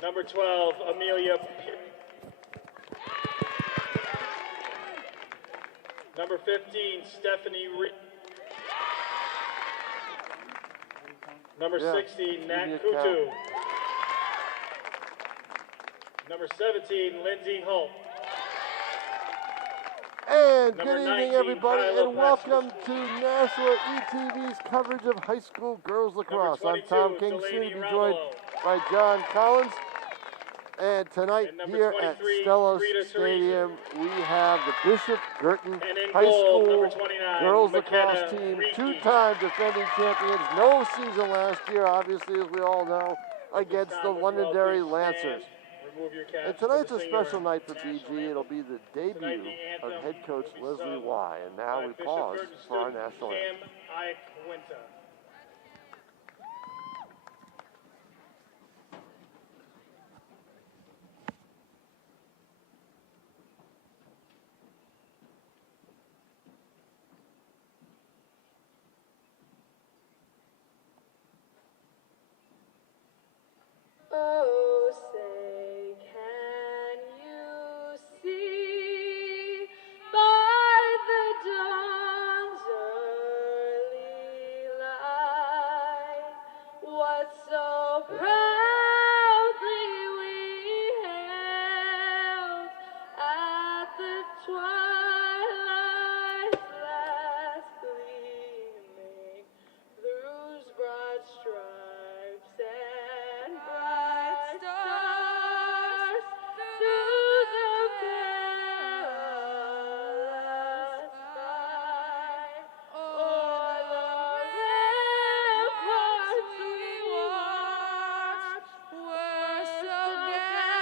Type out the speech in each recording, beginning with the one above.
Number 12, Amelia. Number 15, Stephanie Reed. Number 16, Nat Kutu. Number 17, Lindsay Holt. And Number good 19, evening, everybody, Kyla and welcome to National ETV's coverage of high school girls lacrosse. I'm Tom King, soon to be joined by John Collins. And tonight here at Stellos Stadium, we have the Bishop Girton High School girls lacrosse team, two-time defending champions, no season last year, obviously, as we all know, against the Londonderry Lancers. And tonight's a special night for BG. It'll be the debut of head coach Leslie Y. And now we pause for our national anthem. Oh, say, can you see by the dawn's early light what so proudly we hailed at the twilight's last gleaming through's broad stripes and bright stars through the perilous fight. O'er the ramparts we watched were so gallantly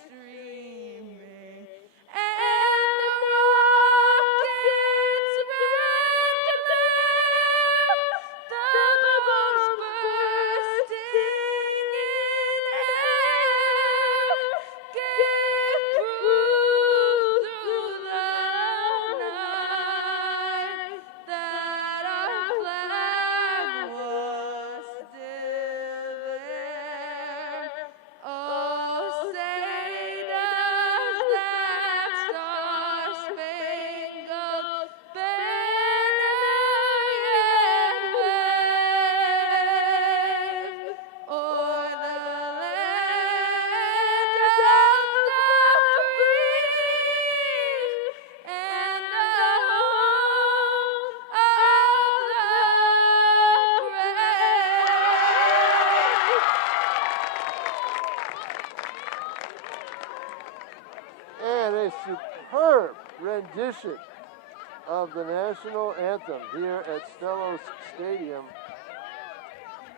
streaming, and the rockets red glare, the bubbles bursting in air, gave proof through the night that our flag was still there. Oh, say does that star-spangled banner yet wave o'er the land of the free and the home of the brave. And a superb rendition of the national anthem here at Stellos Stadium.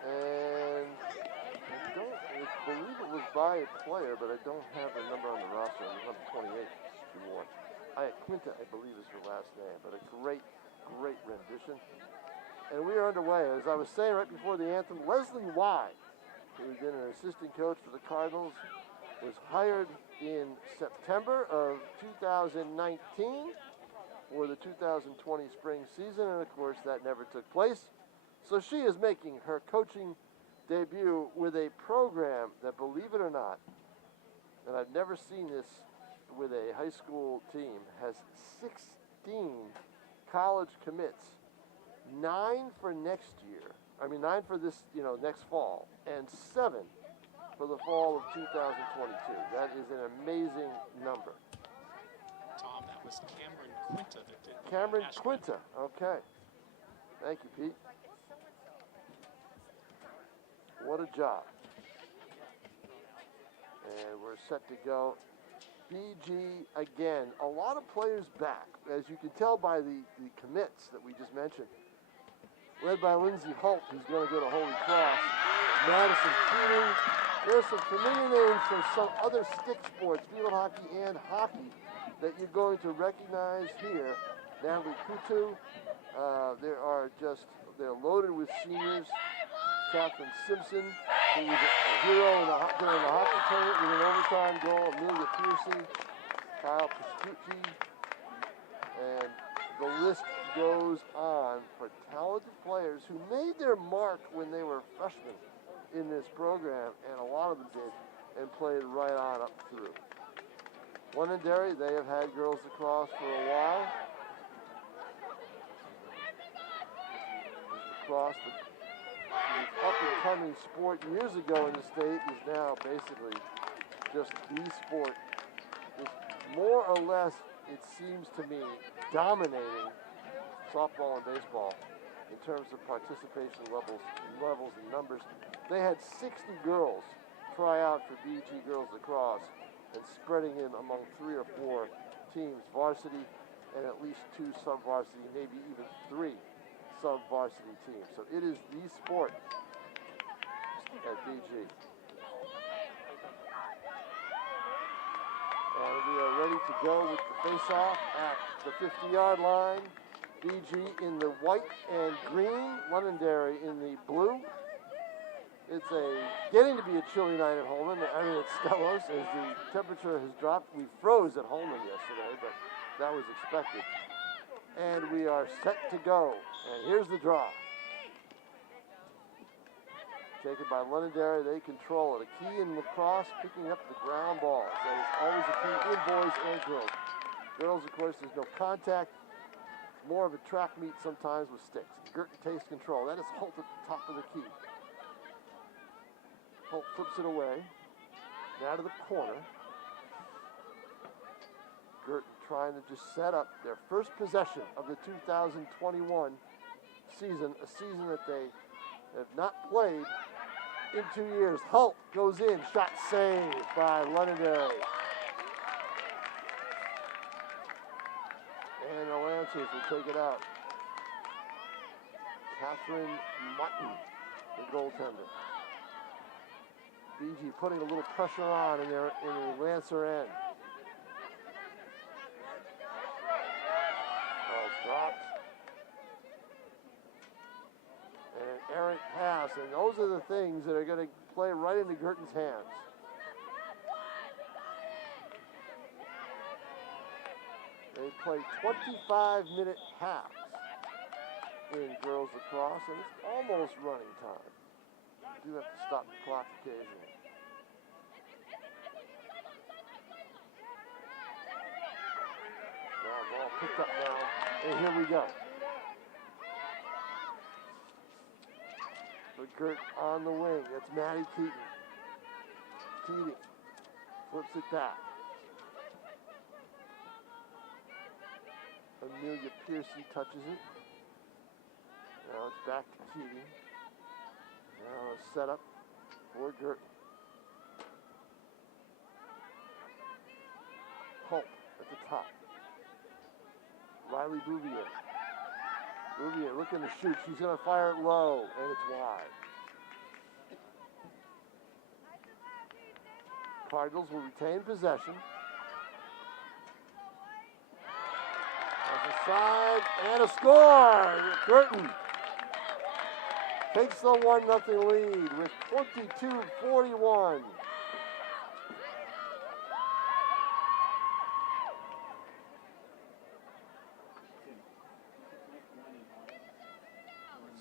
And I believe it was by a player, but I don't have a number on the roster. It was number 28, she wore. Quinta, I believe, is her last name, but a great, great rendition. And we are underway. As I was saying right before the anthem, Leslie Y., who has been an assistant coach for the Cardinals, was hired in September of 2019 for the 2020 spring season, and of course that never took place. So she is making her coaching debut with a program that, believe it or not, and I've never seen this with a high school team, has 16 college commits, 9 for next year, 9 for this, next fall, and 7 for the fall of 2022. That is an amazing number. Tom, that was Cameron Quinta that did. Cameron Quinta, okay. Thank you, Pete. What a job. And we're set to go. BG again. A lot of players back, as you can tell by the commits that we just mentioned. Led by Lindsay Holt, who's going to go to Holy Cross. Madison Keating. There's some familiar names from some other stick sports, field hockey and hockey, that you're going to recognize here. Natalie Kutu. They're loaded with seniors. Catherine Simpson, who was a hero during the hockey tournament with an overtime goal. Amelia Piercy, Kyle Pastucci, and the list goes on for talented players who made their mark when they were freshmen in this program, and a lot of them did, and played right on up through. Londonderry, they have had girls lacrosse for a while. Lacrosse, the up-and-coming sport years ago in the state, is now basically just the sport. It's more or less, it seems to me, dominating softball and baseball in terms of participation levels and numbers. They had 60 girls try out for BG Girls Lacrosse and spreading in among 3 or 4 teams, varsity and at least 2 sub-varsity, maybe even 3 sub-varsity teams. So it is the sport at BG. And we are ready to go with the face-off at the 50-yard line. BG in the white and green, Londonderry in the blue. It's getting to be a chilly night at Holman. I mean, at Stellos, as the temperature has dropped. We froze at Holman yesterday, but that was expected. And we are set to go. And here's the draw. Taken by Londonderry, they control it. A key in lacrosse, picking up the ground balls. That is always a key in boys and girls. Girls, of course, there's no contact. More of a track meet sometimes with sticks. Girton takes control. That is Holt at the top of the key. Holt flips it away. Now to the corner. Girton trying to just set up their first possession of the 2021 season, a season that they have not played in 2 years. Holt goes in, shot saved by Londonderry. And the Lancers will take it out. Catherine Mutton, the goaltender. BG putting a little pressure on in the Lancer end. Ball's dropped. And an errant pass, and those are the things that are going to play right into Girton's hands. They play 25-minute halves in girls lacrosse, and it's almost running time. You do have to stop the clock occasionally. Now, ball picked up now, and here we go. But Gert on the wing. That's Maddie Keaton. Keating flips it back. Amelia Piercy touches it. Now it's back to Keating. Now a setup for Gert. Holt at the top. Riley Bouvier. Bouvier looking to shoot. She's going to fire it low, and it's wide. Cardinals will retain possession. There's a side and a score. Girton takes the 1-0 lead with 22-41.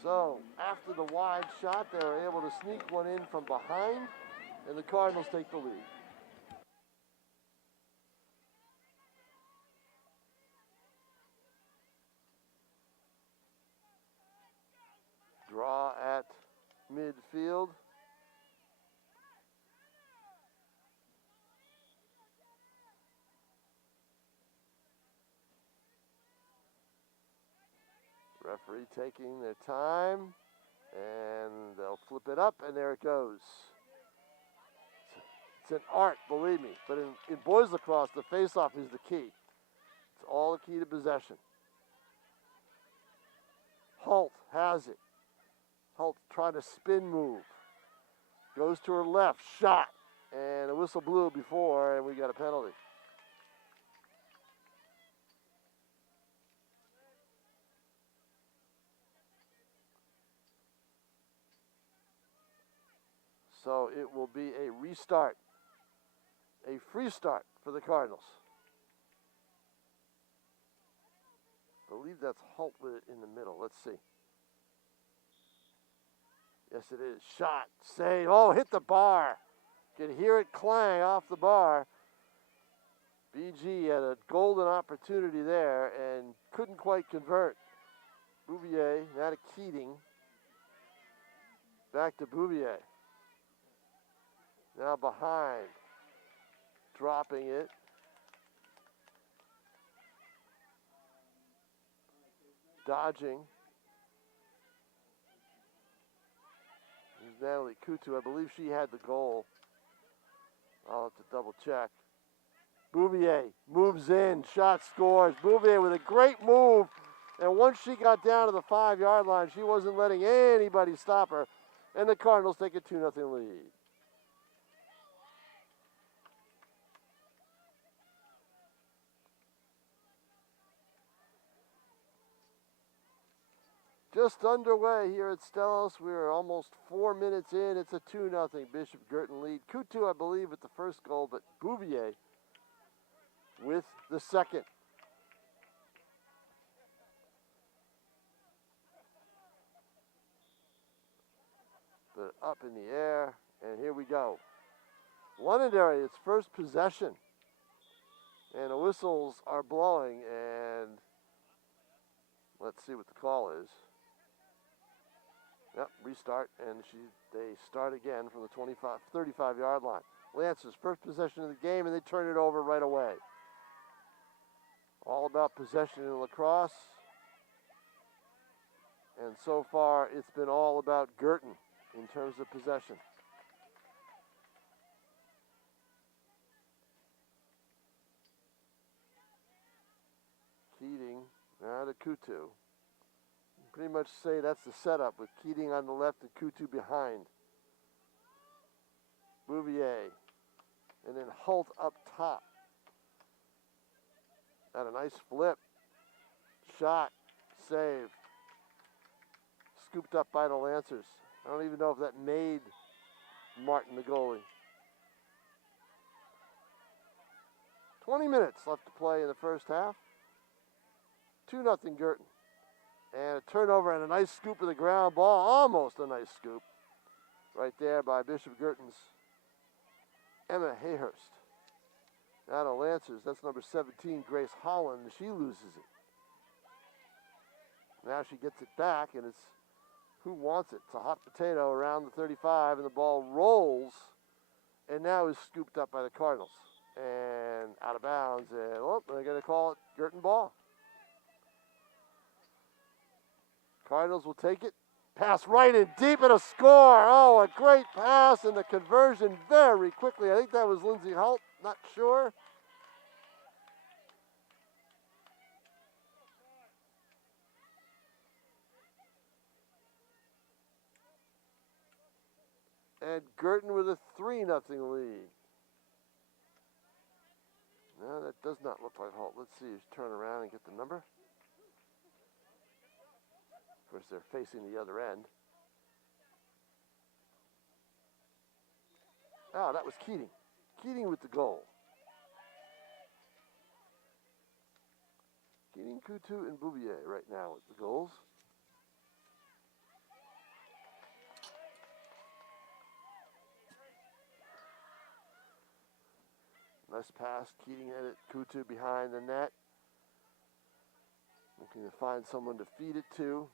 So, after the wide shot, they were able to sneak one in from behind, and the Cardinals take the lead. Draw at midfield. Referee taking their time, and they'll flip it up, and there it goes. It's an art, believe me, but in boys lacrosse, the face-off is the key. It's all the key to possession. Holt has it. Holt trying to spin move. Goes to her left, shot, and the whistle blew before, and we got a penalty. So it will be a restart, a free start for the Cardinals. I believe that's Holt with it in the middle. Let's see. Yes, it is. Shot. Save. Oh, hit the bar. Can hear it clang off the bar. BG had a golden opportunity there and couldn't quite convert. Bouvier, now to Keating. Back to Bouvier. Now behind. Dropping it. Dodging. Here's Natalie Coutu. I believe she had the goal. I'll have to double check. Bouvier moves in. Shot scores. Bouvier with a great move. And once she got down to the 5-yard line, she wasn't letting anybody stop her. And the Cardinals take a 2-0 lead. Just underway here at Stellos. We're almost 4 minutes in. It's a 2-0 Bishop Girton lead. Coutu, I believe, with the first goal, but Bouvier with the second. But up in the air, and here we go. Londonderry, its first possession. And the whistles are blowing, and let's see what the call is. Yep, restart, and they start again from the 35-yard line. Lancers, first possession of the game, and they turn it over right away. All about possession in lacrosse. And so far, it's been all about Girton in terms of possession. Keating, now to Coutu. Pretty much say that's the setup with Keating on the left and Coutu behind. Bouvier. And then Holt up top. Got a nice flip. Shot. Save. Scooped up by the Lancers. I don't even know if that made Martin the goalie. 20 minutes left to play in the first half. 2-0 Girton. And a turnover and a nice scoop of the ground ball. Almost a nice scoop. Right there by Bishop Girton's Emma Hayhurst. Now to Lancers. That's number 17, Grace Holland. She loses it. Now she gets it back, and it's who wants it? It's a hot potato around the 35, and the ball rolls, and now is scooped up by the Cardinals. And out of bounds, and they're going to call it Girton ball. Cardinals will take it. Pass right in deep and a score. Oh, a great pass and the conversion very quickly. I think that was Lindsay Holt. Not sure. And Girton with a 3-0 lead. No, that does not look like Holt. Let's see. Turn around and get the number. Of course, they're facing the other end. Oh, that was Keating. Keating with the goal. Keating, Coutu, and Bouvier right now with the goals. Nice pass. Keating had it. Coutu behind the net. Looking to find someone to feed it to.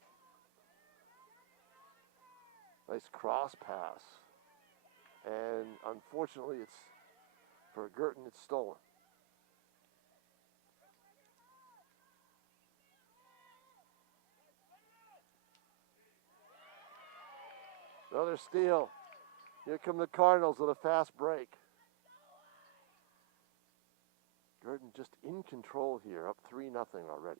Nice cross pass. And unfortunately, it's for Girton, it's stolen. Another steal. Here come the Cardinals with a fast break. Girton just in control here, up 3-0 already.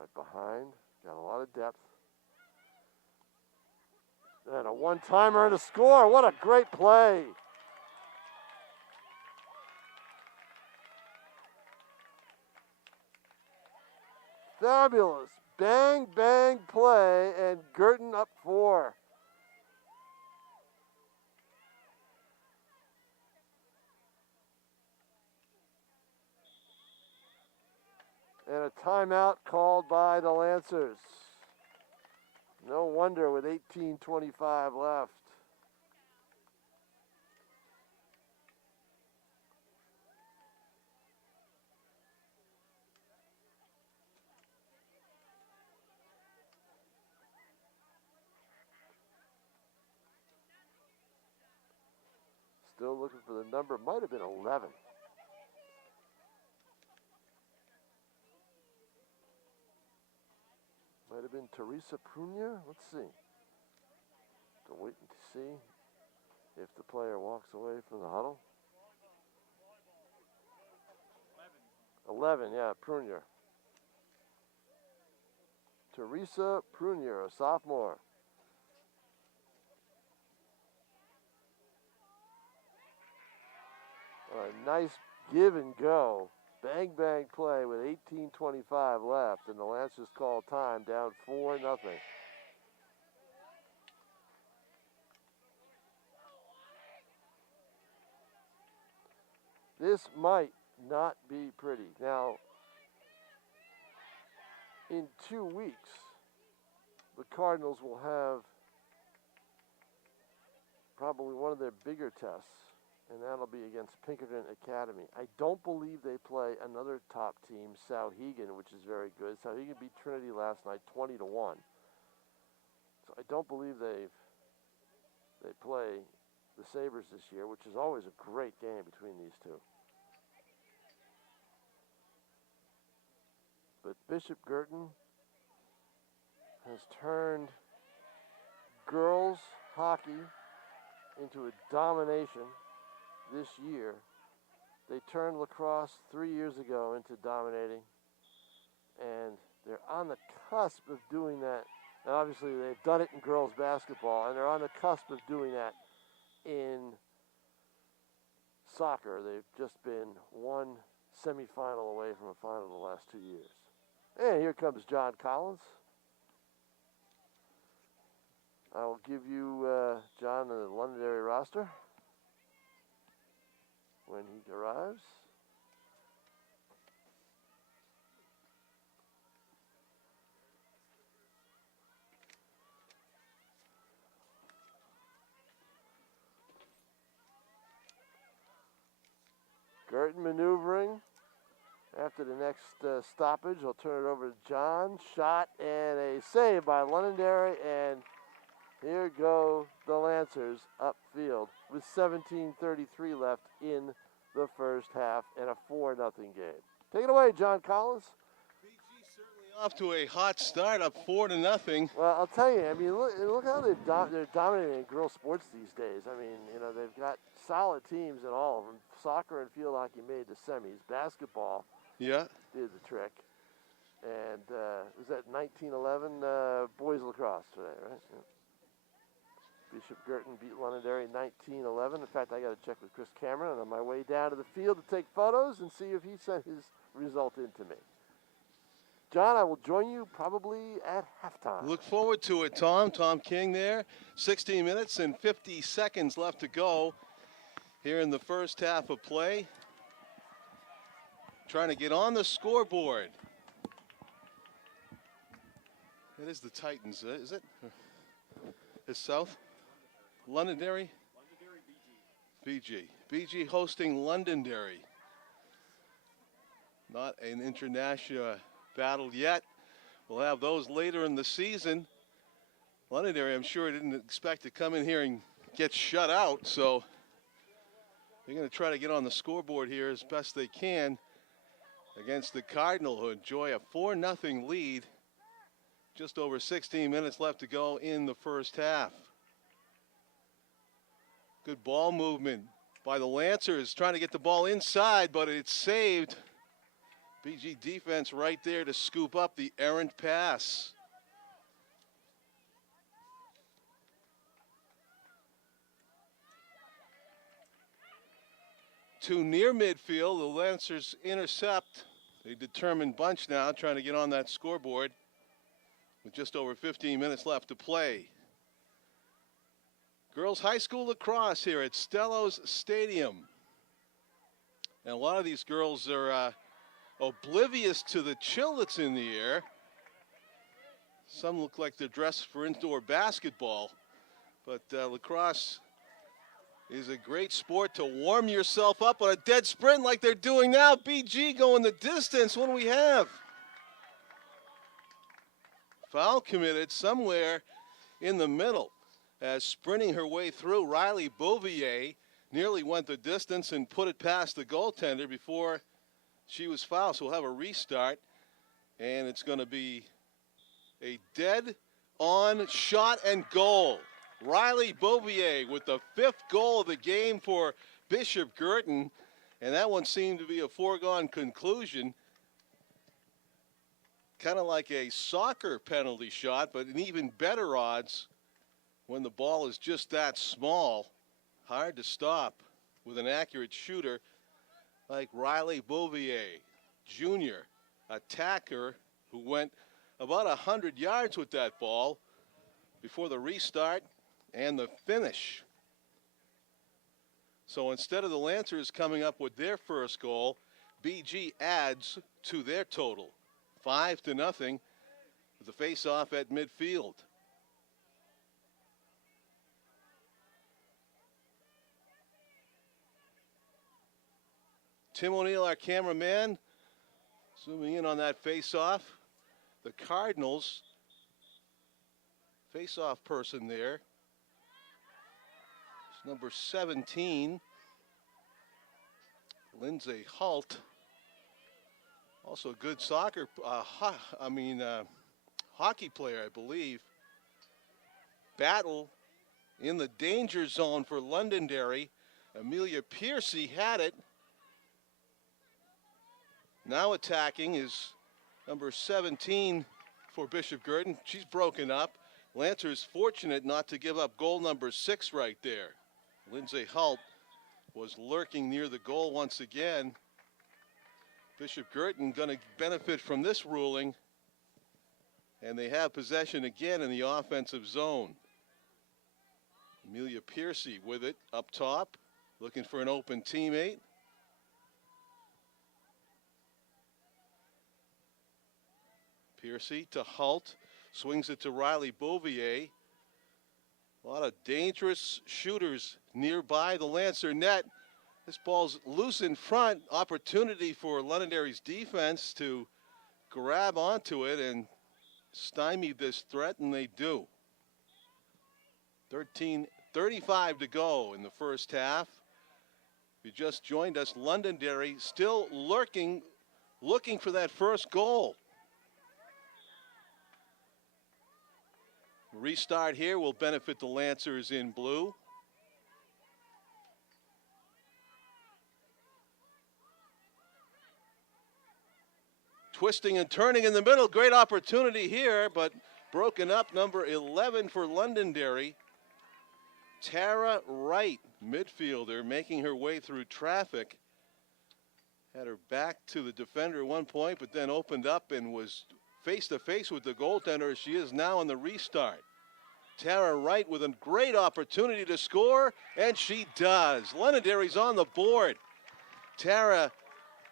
Right behind, got a lot of depth. And a one-timer and a score. What a great play. Fabulous. Bang, bang play, and Girton up 4. And a timeout called by the Lancers. No wonder with 18:25 left. Still looking for the number. Might have been 11. Might have been Teresa Prunier. Let's see. To wait and see if the player walks away from the huddle. 11, yeah, Prunier. Teresa Prunier, a sophomore. A nice give and go. Bang, bang play with 18:25 left, and the Lancers call time down 4-0. This might not be pretty. Now, in 2 weeks, the Cardinals will have probably one of their bigger tests, and that'll be against Pinkerton Academy. I don't believe they play another top team, Souhegan, which is very good. Souhegan beat Trinity last night 20-1. So I don't believe they play the Sabres this year, which is always a great game between these two. But Bishop Girton has turned girls hockey into a domination this year. They turned lacrosse 3 years ago into dominating, and they're on the cusp of doing that. And obviously they've done it in girls basketball, and they're on the cusp of doing that in soccer. They've just been one semifinal away from a final the last 2 years. And here comes John Collins. I will give you, John, the Londonderry roster when he arrives. Girton maneuvering. After the next stoppage, I'll turn it over to John. Shot and a save by Londonderry, and here go the Lancers upfield with 17:33 left in the first half and a 4-0 game. Take it away, John Collins. BG certainly off to a hot start, up 4-0. Well, I'll tell you, I mean, look how they're dominating girls sports these days. I mean, you know, they've got solid teams in all of them. Soccer and field hockey made the semis. Basketball Yeah. did the trick. And was that 1911 boys lacrosse today, right? Yeah. Bishop Girton beat Londonderry 1911. In fact, I got to check with Chris Cameron on my way down to the field to take photos and see if he sent his result in to me. John, I will join you probably at halftime. Look forward to it, Tom. Tom King there. 16 minutes and 50 seconds left to go here in the first half of play. Trying to get on the scoreboard. It is the Titans, is it? It's South? Londonderry? BG. BG hosting Londonderry. Not an international battle yet. We'll have those later in the season. Londonderry, I'm sure, didn't expect to come in here and get shut out, so they're going to try to get on the scoreboard here as best they can against the Cardinal, who enjoy a 4-0 lead. Just over 16 minutes left to go in the first half. Good ball movement by the Lancers, trying to get the ball inside, but it's saved. BG defense right there to scoop up the errant pass. To near midfield, the Lancers intercept. They determined bunch now, trying to get on that scoreboard with just over 15 minutes left to play. Girls High School lacrosse here at Stellos Stadium. And a lot of these girls are oblivious to the chill that's in the air. Some look like they're dressed for indoor basketball, but lacrosse is a great sport to warm yourself up on a dead sprint like they're doing now. BG going the distance. What do we have? Foul committed somewhere in the middle as sprinting her way through. Riley Bouvier nearly went the distance and put it past the goaltender before she was fouled. So we'll have a restart, and it's going to be a dead-on shot and goal. Riley Bouvier with the 5th goal of the game for Bishop Girton, and that one seemed to be a foregone conclusion. Kind of like a soccer penalty shot, but an even better odds when the ball is just that small. Hard to stop with an accurate shooter like Riley Bouvier, junior attacker who went about 100 yards with that ball before the restart and the finish. So instead of the Lancers coming up with their first goal, BG adds to their total. 5-0 with the face-off at midfield. Tim O'Neill, our cameraman, zooming in on that face-off. The Cardinals face-off person there. It's number 17, Lindsay Holt. Also a good soccer, hockey player, I believe. Battle in the danger zone for Londonderry. Amelia Piercy had it. Now attacking is number 17 for Bishop Girton. She's broken up. Lancers fortunate not to give up goal number 6 right there. Lindsay Holt was lurking near the goal once again. Bishop Girton going to benefit from this ruling, and they have possession again in the offensive zone. Amelia Piercy with it up top, looking for an open teammate. Piercy to Holt, swings it to Riley Bouvier. A lot of dangerous shooters nearby the Lancer net. This ball's loose in front. Opportunity for Londonderry's defense to grab onto it and stymie this threat, and they do. 13:35 to go in the first half. If you just joined us, Londonderry still lurking, looking for that first goal. Restart here will benefit the Lancers in blue. Twisting and turning in the middle. Great opportunity here, but broken up. Number 11 for Londonderry. Tara Wright, midfielder, making her way through traffic. Had her back to the defender at one point, but then opened up and was face-to-face with the goaltender. She is now in the restart. Tara Wright with a great opportunity to score, and she does. Londonderry's on the board. Tara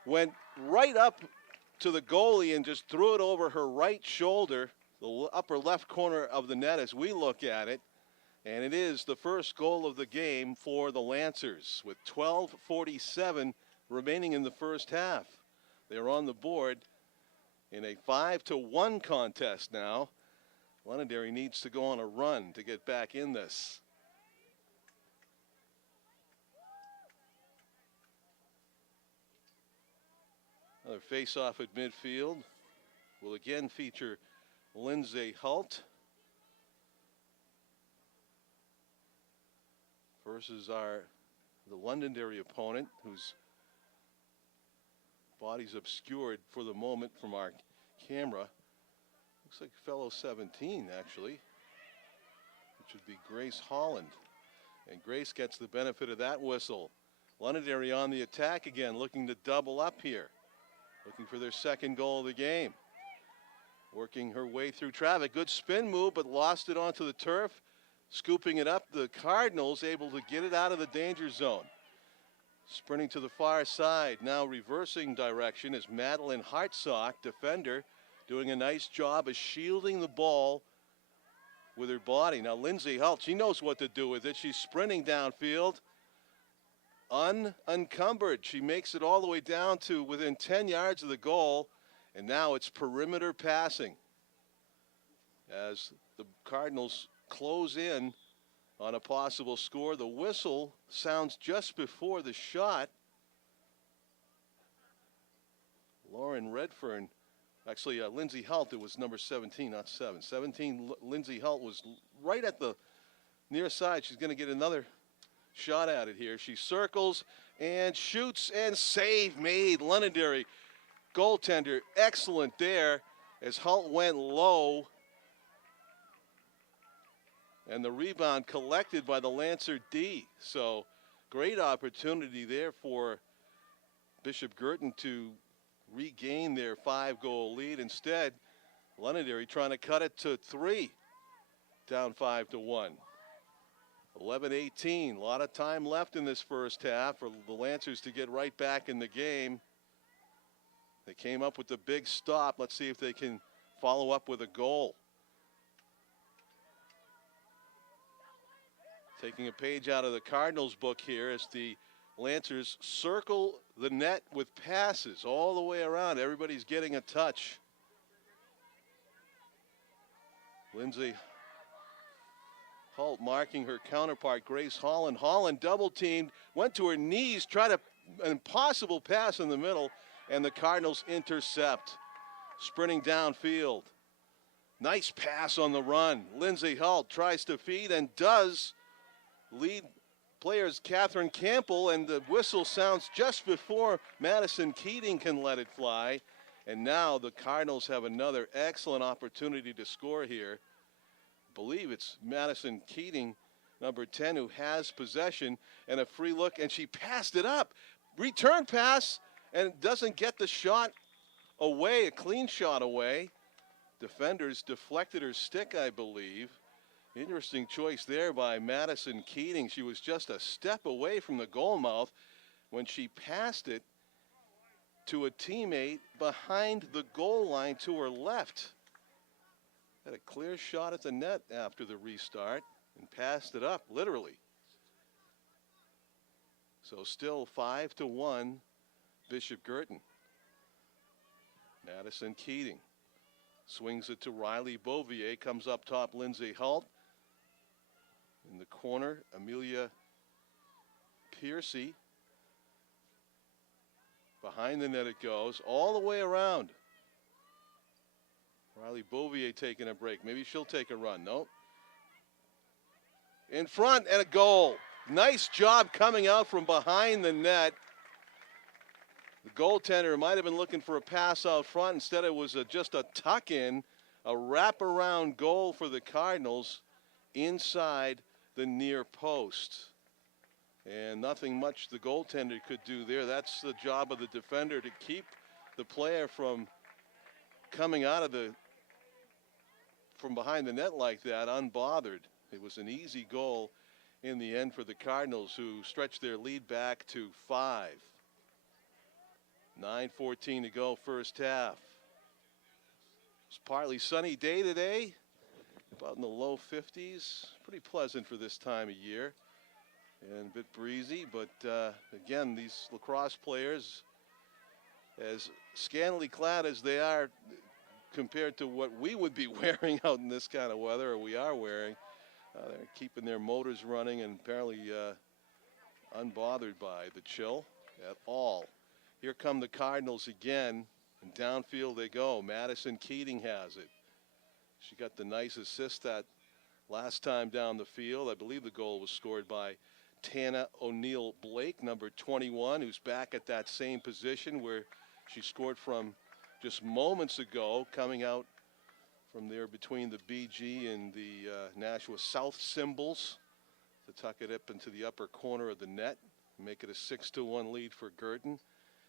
went right up to the goalie and just threw it over her right shoulder, the upper left corner of the net as we look at it. And it is the first goal of the game for the Lancers with 12:47 remaining in the first half. They're on the board in a 5-1 contest now. Londonderry needs to go on a run to get back in this. Another face-off at midfield will again feature Lindsay Holt versus the Londonderry opponent, whose body's obscured for the moment from our camera. Looks like fellow 17, actually, which would be Grace Holland. And Grace gets the benefit of that whistle. Londonderry on the attack again, looking to double up here. Looking for their second goal of the game. Working her way through traffic. Good spin move, but lost it onto the turf. Scooping it up, the Cardinals able to get it out of the danger zone. Sprinting to the far side, now reversing direction is Madeline Hartsock, defender, doing a nice job of shielding the ball with her body. Now Lindsay Holt, she knows what to do with it. She's sprinting downfield, unencumbered. She makes it all the way down to within 10 yards of the goal, and now it's perimeter passing as the Cardinals close in on a possible score. The whistle sounds just before the shot. Lauren Redfern, actually Lindsay Holt, it was number 17, not 7. 17, Lindsay Holt was right at the near side. She's going to get another shot at it here. She circles and shoots, and save made. Londonderry goaltender, excellent there as Holt went low. And the rebound collected by the Lancer D. So great opportunity there for Bishop Girton to regain their 5-goal lead. Instead, Londonderry trying to cut it to 3, down 5-1. 11-18, a lot of time left in this first half for the Lancers to get right back in the game. They came up with the big stop. Let's see if they can follow up with a goal. Taking a page out of the Cardinals book here as the Lancers circle the net with passes all the way around. Everybody's getting a touch. Lindsay Holt marking her counterpart, Grace Holland. Holland double teamed, went to her knees, tried an impossible pass in the middle, and the Cardinals intercept. Sprinting downfield. Nice pass on the run. Lindsay Holt tries to feed and does. Lead players Catherine Campbell, and the whistle sounds just before Madison Keating can let it fly. And now the Cardinals have another excellent opportunity to score here. I believe it's Madison Keating, number 10, who has possession, and a free look, and she passed it up. Return pass, and doesn't get the shot away, a clean shot away. Defenders deflected her stick, I believe. Interesting choice there by Madison Keating. She was just a step away from the goal mouth when she passed it to a teammate behind the goal line to her left. Had a clear shot at the net after the restart and passed it up, literally. So still 5-1, Bishop Girton. Madison Keating swings it to Riley Beauvier, comes up top, Lindsay Holt. In the corner, Amelia Piercy. Behind the net it goes, all the way around. Riley Beauvier taking a break. Maybe she'll take a run. Nope. In front and a goal. Nice job coming out from behind the net. The goaltender might have been looking for a pass out front. Instead, it was just a tuck-in, a wraparound goal for the Cardinals inside the near post. And nothing much the goaltender could do there. That's the job of the defender, to keep the player from coming out of from behind the net like that unbothered. It was an easy goal in the end for the Cardinals, who stretched their lead back to 5. 9:14 to go, first half. It's partly sunny day today, about in the low 50s. Pretty pleasant for this time of year, and a bit breezy. But again, these lacrosse players, as scantily clad as they are compared to what we would be wearing out in this kind of weather, or we are wearing, they're keeping their motors running and apparently unbothered by the chill at all. Here come the Cardinals again, and downfield they go. Madison Keating has it. She got the nice assist that last time down the field. I believe the goal was scored by Tana O'Neill Blake, number 21, who's back at that same position where she scored from just moments ago, coming out from there between the BG and the Nashua South symbols to tuck it up into the upper corner of the net, make it a 6-1 lead for Girton.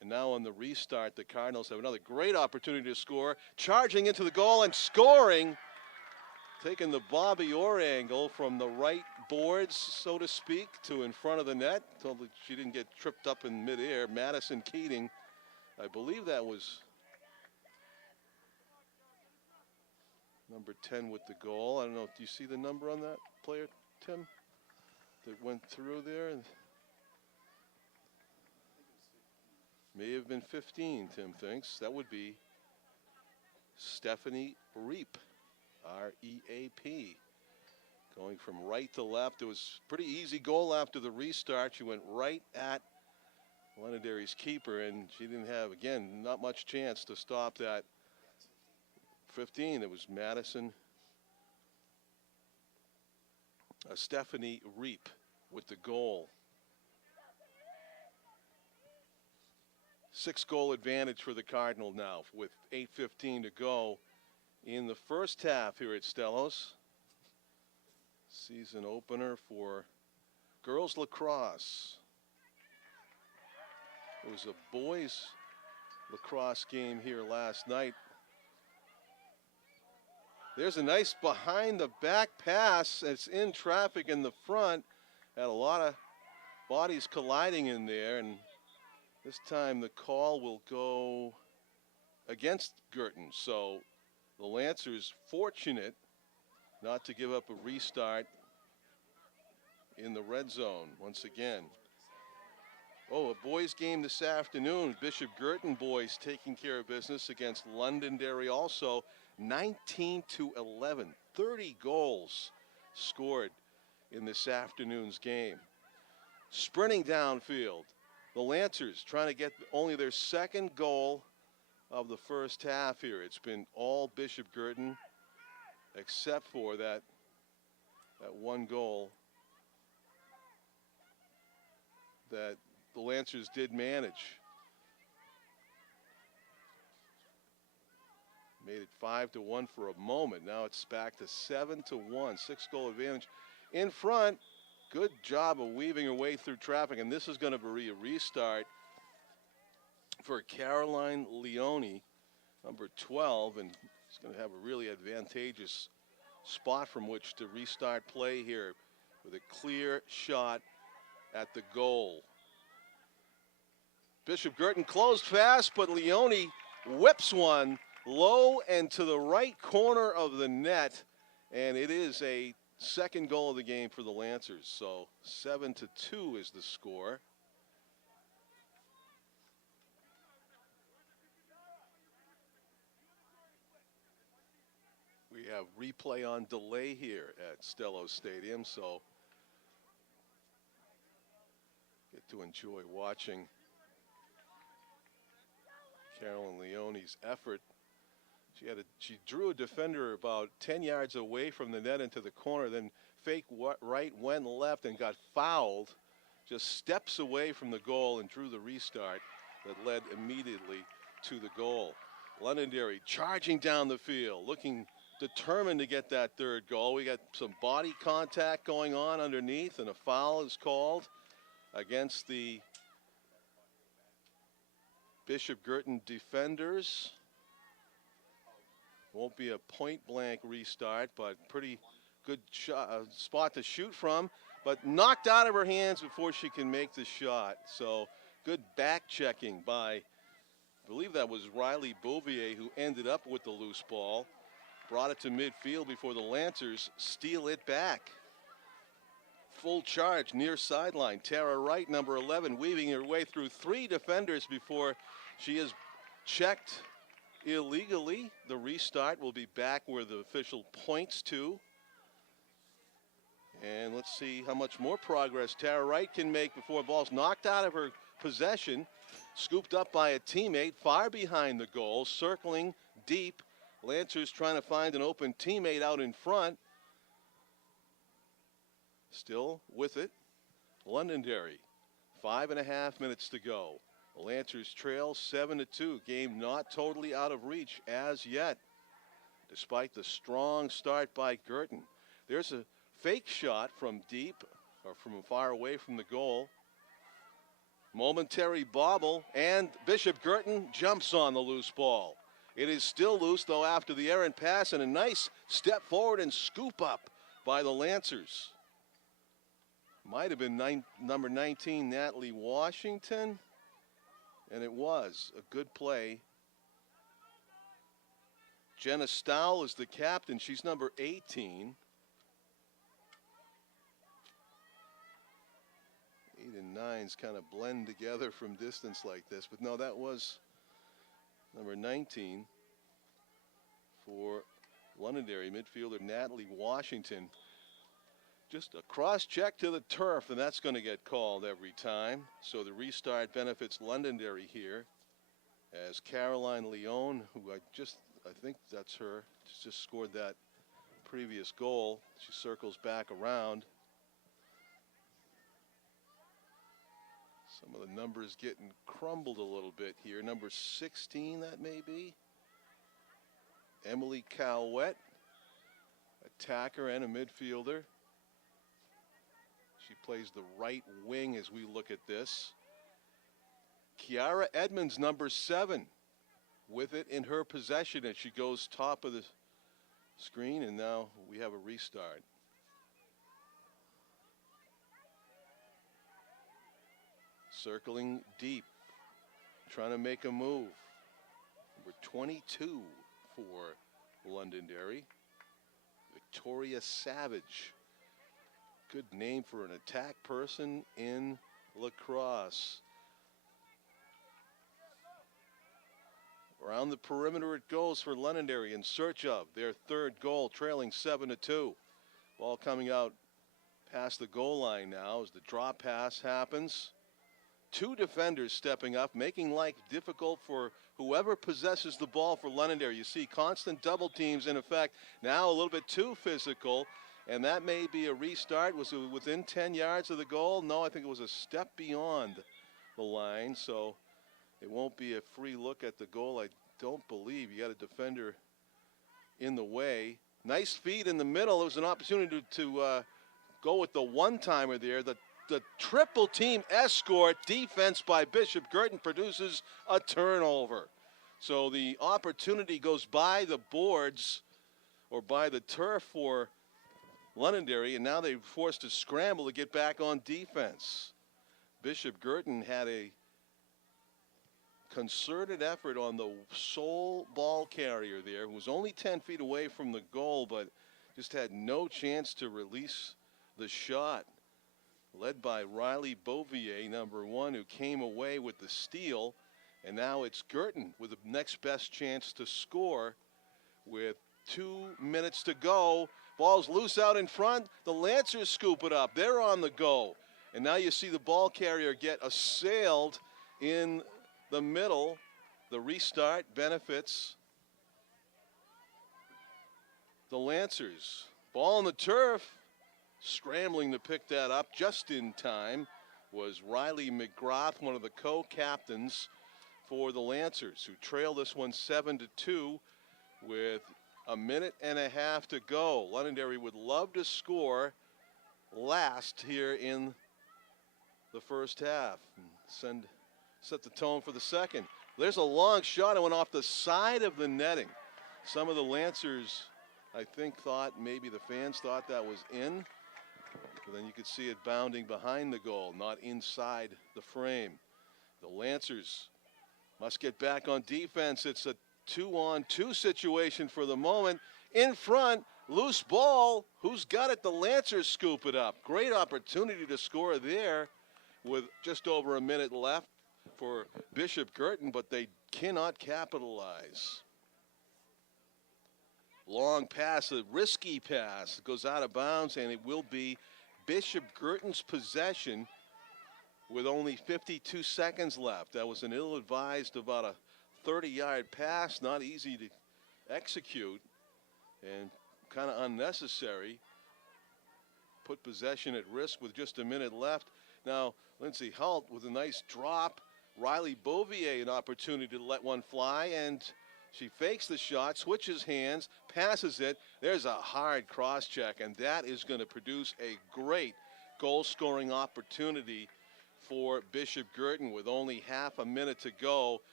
And now on the restart, the Cardinals have another great opportunity to score, charging into the goal and scoring. taking the Bobby Orr angle from the right boards, so to speak, to in front of the net. Told that she didn't get tripped up in midair. Madison Keating, I believe that was number 10 with the goal. I don't know. Do you see the number on that player, Tim, that went through there? May have been 15, Tim thinks. That would be Stephanie Reap, R-E-A-P. Going from right to left. It was a pretty easy goal after the restart. She went right at Londonderry's keeper, and she didn't have, again, not much chance to stop that 15. It was Madison, Stephanie Reap with the goal. 6-goal advantage for the Cardinal now with 8:15 to go in the first half here at Stellos. Season opener for girls lacrosse. It was a boys lacrosse game here last night. There's a nice behind the back pass. It's in traffic in the front. Had a lot of bodies colliding in there, and this time the call will go against Girton. So the Lancers fortunate not to give up a restart in the red zone once again. Oh, a boys game this afternoon. Bishop Girton boys taking care of business against Londonderry also. 19-11, 30 goals scored in this afternoon's game. Sprinting downfield, the Lancers trying to get only their second goal of the first half here. It's been all Bishop Girton except for that one goal that the Lancers did manage. Made it 5-1 for a moment. Now it's back to 7-1, 6-goal advantage. In front, good job of weaving her way through traffic, and this is going to be a restart for Caroline Leone, number 12, and it's going to have a really advantageous spot from which to restart play here with a clear shot at the goal. Bishop Girton closed fast, but Leone whips one low and to the right corner of the net, and it is a second goal of the game for the Lancers. So 7-2 is the score. We have replay on delay here at Stellos Stadium, so get to enjoy watching Carolyn Leone's effort. She drew a defender about 10 yards away from the net into the corner, then fake right, went left, and got fouled just steps away from the goal and drew the restart that led immediately to the goal. Londonderry charging down the field, looking determined to get that third goal. We got some body contact going on underneath, and a foul is called against the Bishop Girton defenders. Won't be a point-blank restart, but pretty good spot to shoot from, but knocked out of her hands before she can make the shot. So good back-checking by, I believe that was Riley Bouvier, who ended up with the loose ball. Brought it to midfield before the Lancers steal it back. Full charge near sideline. Tara Wright, number 11, weaving her way through 3 defenders before she is checked illegally. The restart will be back where the official points to. And let's see how much more progress Tara Wright can make before the ball's knocked out of her possession. Scooped up by a teammate far behind the goal, circling deep. Lancers trying to find an open teammate out in front. Still with it, Londonderry. 5.5 minutes to go. The Lancers trail 7-2. Game not totally out of reach as yet, despite the strong start by Girton. There's a fake shot from deep, or from far away from the goal. Momentary bobble, and Bishop Girton jumps on the loose ball. It is still loose, though, after the errant pass, and a nice step forward and scoop up by the Lancers. Might have been number 19, Natalie Washington, and it was a good play. Jenna Stowell is the captain. She's number 18. 8 and 9s kind of blend together from distance like this. But no, that was number 19 for Londonderry midfielder Natalie Washington. Just a cross check to the turf, and that's going to get called every time. So the restart benefits Londonderry here, as Caroline Leone, who I think that's her, just scored that previous goal. She circles back around. Some of the numbers getting crumbled a little bit here. Number 16, that may be. Emily Cowett, attacker and a midfielder. She plays the right wing as we look at this. Kiara Edmonds, number 7, with it in her possession as she goes top of the screen, and now we have a restart. Circling deep, trying to make a move. Number 22 for Londonderry, Victoria Savage. Good name for an attack person in lacrosse. Around the perimeter it goes for Londonderry in search of their third goal, trailing 7-2. Ball coming out past the goal line now as the drop pass happens. 2 defenders stepping up, making life difficult for whoever possesses the ball for Londonderry. You see constant double teams in effect. Now a little bit too physical, and that may be a restart. Was it within 10 yards of the goal? No, I think it was a step beyond the line, so it won't be a free look at the goal. I don't believe. You got a defender in the way. Nice feed in the middle. It was an opportunity to go with the one-timer there. The triple team escort defense by Bishop Girton produces a turnover. So the opportunity goes by the boards or by the turf for Londonderry, and now they're forced to scramble to get back on defense. Bishop Girton had a concerted effort on the sole ball carrier there, who was only 10 feet away from the goal, but just had no chance to release the shot. Led by Riley Bouvier, number 1, who came away with the steal. And now it's Girton with the next best chance to score with 2 minutes to go. Ball's loose out in front. The Lancers scoop it up. They're on the go. And now you see the ball carrier get assailed in the middle. The restart benefits the Lancers. Ball on the turf. Scrambling to pick that up just in time was Riley McGrath, one of the co-captains for the Lancers, who trail this one 7-2 with a minute and a half to go. Londonderry would love to score last here in the first half and set the tone for the second. There's a long shot. It went off the side of the netting. Some of the Lancers, I think, thought, maybe the fans thought that was in. But then you could see it bounding behind the goal, not inside the frame. The Lancers must get back on defense. It's a 2-on-2 situation for the moment. In front, loose ball. Who's got it? The Lancers scoop it up. Great opportunity to score there with just over a minute left for Bishop Girton, but they cannot capitalize. Long pass, a risky pass, goes out of bounds, and it will be Bishop Girton's possession with only 52 seconds left. That was an ill-advised, about a 30-yard pass, not easy to execute and kind of unnecessary. Put possession at risk with just a minute left. Now, Lindsay Holt with a nice drop. Riley Bouvier an opportunity to let one fly, and she fakes the shot, switches hands, passes it. There's a hard cross-check, and that is going to produce a great goal-scoring opportunity for Bishop Girton with only half a minute to go.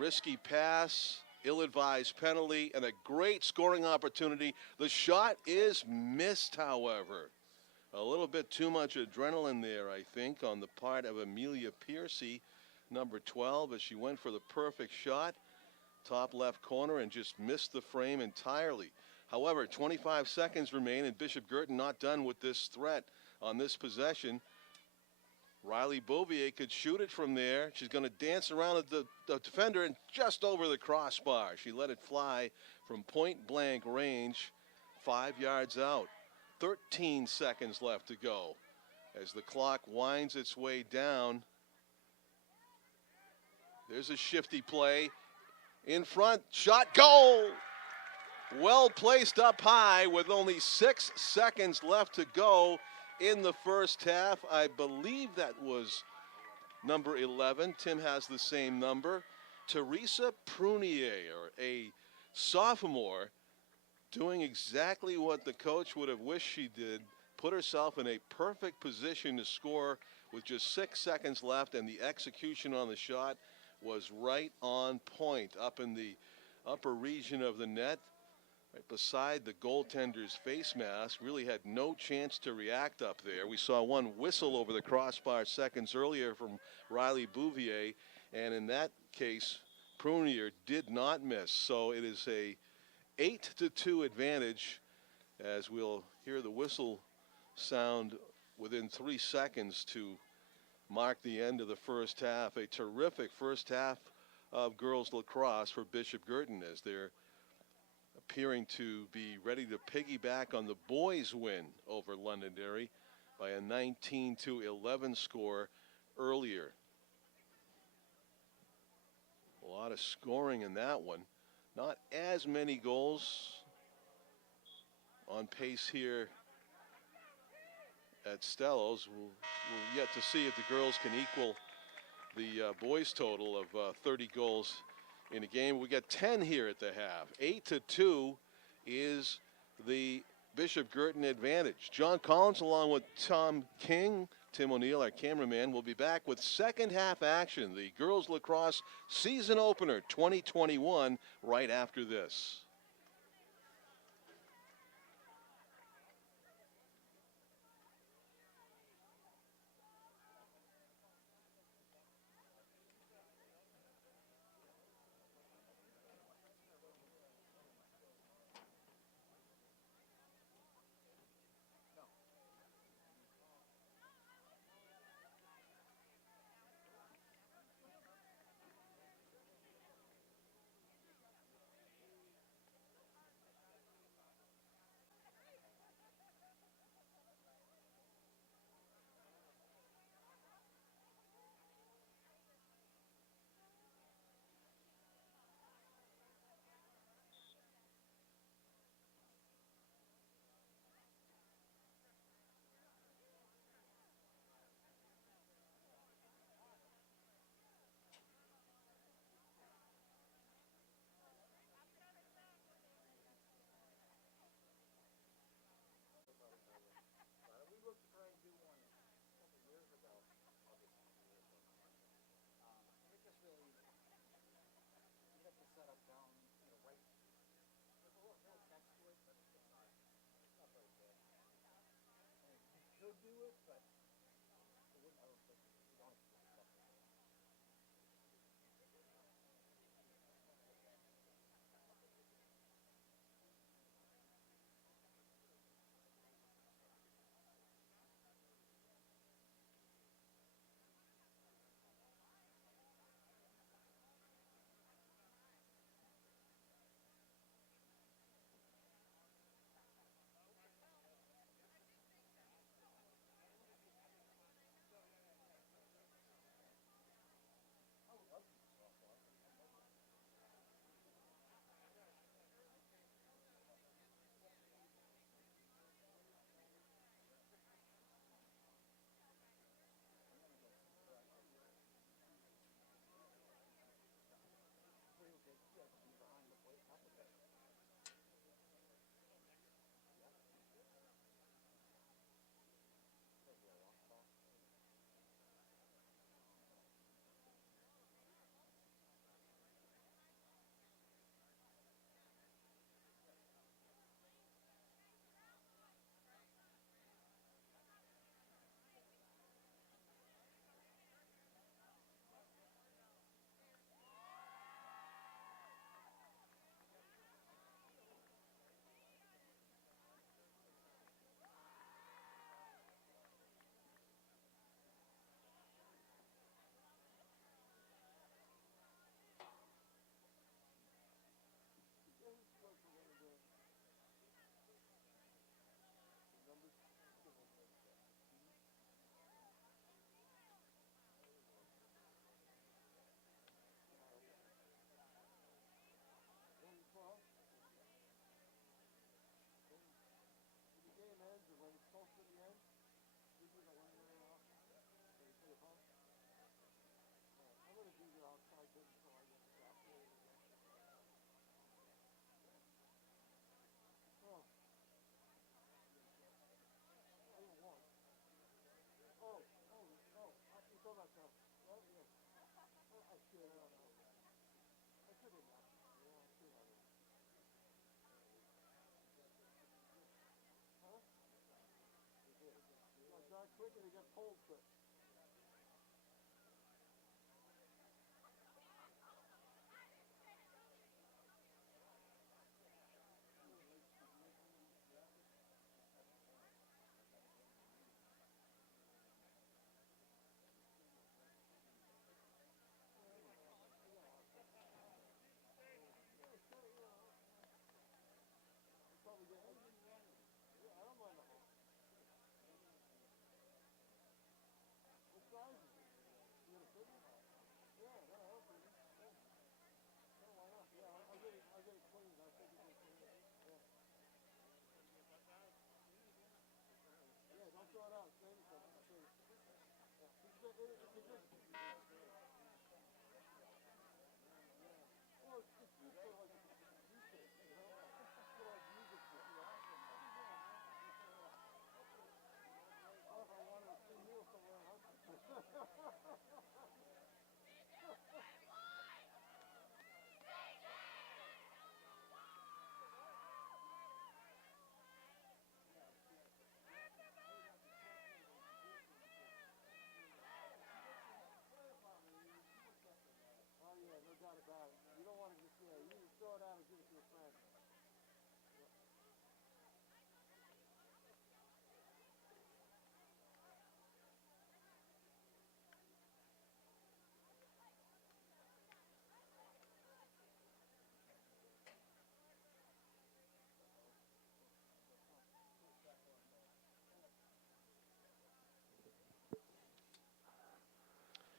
risky pass, ill-advised penalty, and a great scoring opportunity. The shot is missed, however. A little bit too much adrenaline there, I think, on the part of Amelia Piercy, number 12, as she went for the perfect shot, top left corner, and just missed the frame entirely. However, 25 seconds remain, and Bishop Girton not done with this threat on this possession. Riley Bouvier could shoot it from there. She's going to dance around at the defender and just over the crossbar. She let it fly from point-blank range, 5 yards out. 13 seconds left to go as the clock winds its way down. There's a shifty play. In front, shot, goal! Well placed up high with only 6 seconds left to go in the first half. I believe that was number 11. Tim has the same number. Teresa Prunier, a sophomore, doing exactly what the coach would have wished she did, put herself in a perfect position to score with just 6 seconds left, and the execution on the shot was right on point up in the upper region of the net, right beside the goaltender's face mask. Really had no chance to react up there. We saw one whistle over the crossbar seconds earlier from Riley Bouvier, and in that case, Prunier did not miss. So it is a 8-2 advantage, as we'll hear the whistle sound within 3 seconds to mark the end of the first half. A terrific first half of girls lacrosse for Bishop Girton, as they're appearing to be ready to piggyback on the boys' win over Londonderry by a 19-11 score earlier. A lot of scoring in that one. Not as many goals on pace here at Stellos. We'll yet to see if the girls can equal the boys' total of 30 goals in a game. We got 10 here at the half. 8-2 is the Bishop Girton advantage. John Collins along with Tom King, Tim O'Neill, our cameraman, will be back with second half action, the girls lacrosse season opener 2021, right after this.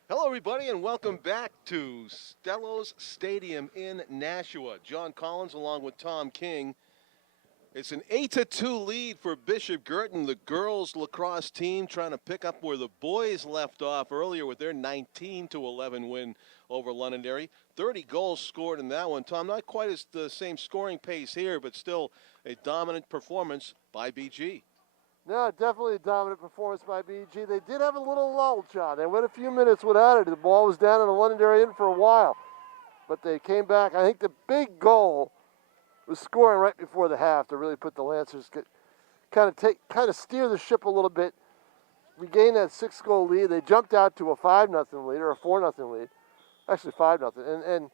Hello, everybody, and welcome back to Stellos Stadium in Nashua. John Collins along with Tom King. It's an 8-2 lead for Bishop Girton, the girls lacrosse team, trying to pick up where the boys left off earlier with their 19-11 win over Londonderry. 30 goals scored in that one. Tom, not quite as the same scoring pace here, but still a dominant performance by BG. No, definitely a dominant performance by BG. They did have a little lull, John. They went a few minutes without it. The ball was down in the Londonderry end for a while. But they came back. I think the big goal was scoring right before the half to really put the Lancers, kind of steer the ship a little bit, regain that 6-goal lead. They jumped out to a 5-0 lead or a 4-0 lead, actually 5-0, and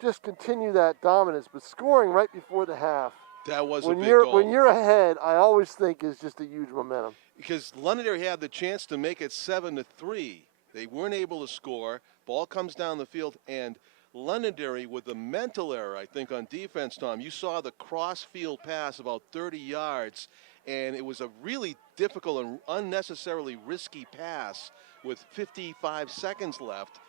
just continue that dominance. But scoring right before the half, that was when a big goal. When you're ahead, I always think is just a huge momentum. Because Londonderry had the chance to make it 7-3. They weren't able to score. Ball comes down the field, and Londonderry with the mental error, I think, on defense, Tom. You saw the cross-field pass about 30 yards, and it was a really difficult and unnecessarily risky pass with 55 seconds left.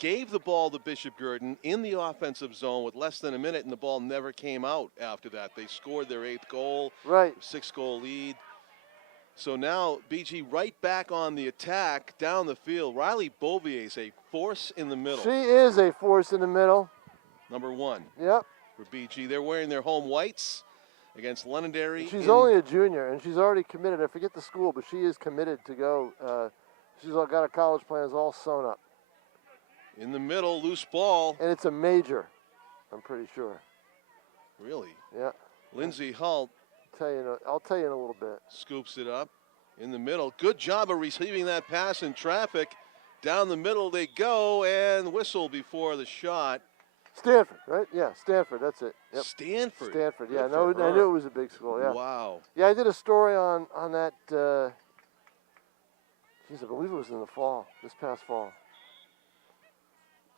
Gave the ball to Bishop Girton in the offensive zone with less than a minute, and the ball never came out after that. They scored their 8th goal, right? 6-goal lead. So now BG right back on the attack down the field. Riley Bouvier is a force in the middle. She is a force in the middle. Number 1. Yep. For BG. They're wearing their home whites against Londonderry. She's only a junior, and she's already committed. I forget the school, but she is committed to go. She's got her college plans all sewn up. In the middle, loose ball. And it's a major, I'm pretty sure. Really? Yeah. Lindsay Hull. I'll tell you in a little bit. Scoops it up in the middle. Good job of receiving that pass in traffic. Down the middle they go, and whistle before the shot. Stanford, right? Yeah, Stanford, that's it. Yep. Stanford, yeah. No, I knew it was a big school, yeah. Wow. Yeah, I did a story on that, I believe it was in the fall, this past fall.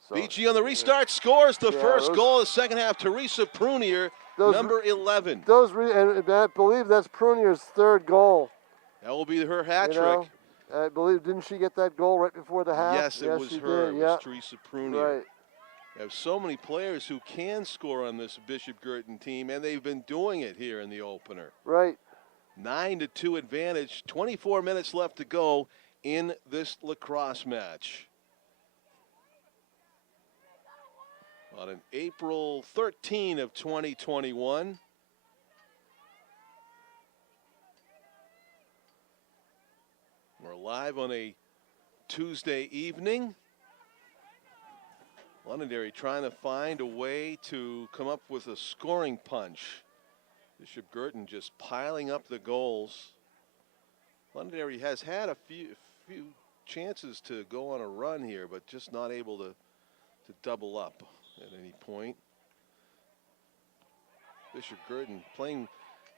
So, BG on the restart scores the first goal of the second half. Teresa Prunier, number 11. And I believe that's Prunier's 3rd goal. That will be her hat trick. Know, I believe, didn't she get that goal right before the half? Yes, it was her. Did. It was Teresa Prunier. Right. We have so many players who can score on this Bishop Girton team, and they've been doing it here in the opener. Right. 9-2 advantage. 24 minutes left to go in this lacrosse match. On an April 13 of 2021. We're live on a Tuesday evening. Londonderry trying to find a way to come up with a scoring punch. Bishop Girton just piling up the goals. Londonderry has had a few chances to go on a run here, but just not able to double up at any point. Bishop Girton playing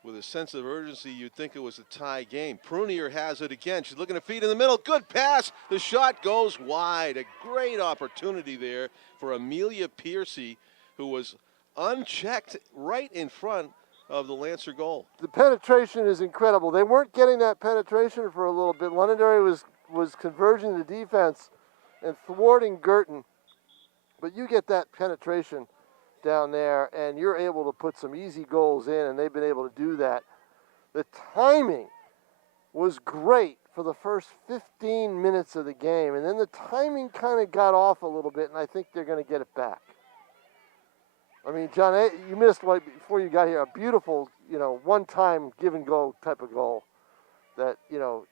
with a sense of urgency. You'd think it was a tie game. Prunier has it again. She's looking to feed in the middle. Good pass. The shot goes wide. A great opportunity there for Amelia Piercy, who was unchecked right in front of the Lancer goal. The penetration is incredible. They weren't getting that penetration for a little bit. Londonderry was converging the defense and thwarting Girton. But you get that penetration down there, and you're able to put some easy goals in, and they've been able to do that. The timing was great for the first 15 minutes of the game, and then the timing kind of got off a little bit, and I think they're going to get it back. I mean, John, you missed before you got here a beautiful, one-time give-and-go type of goal that,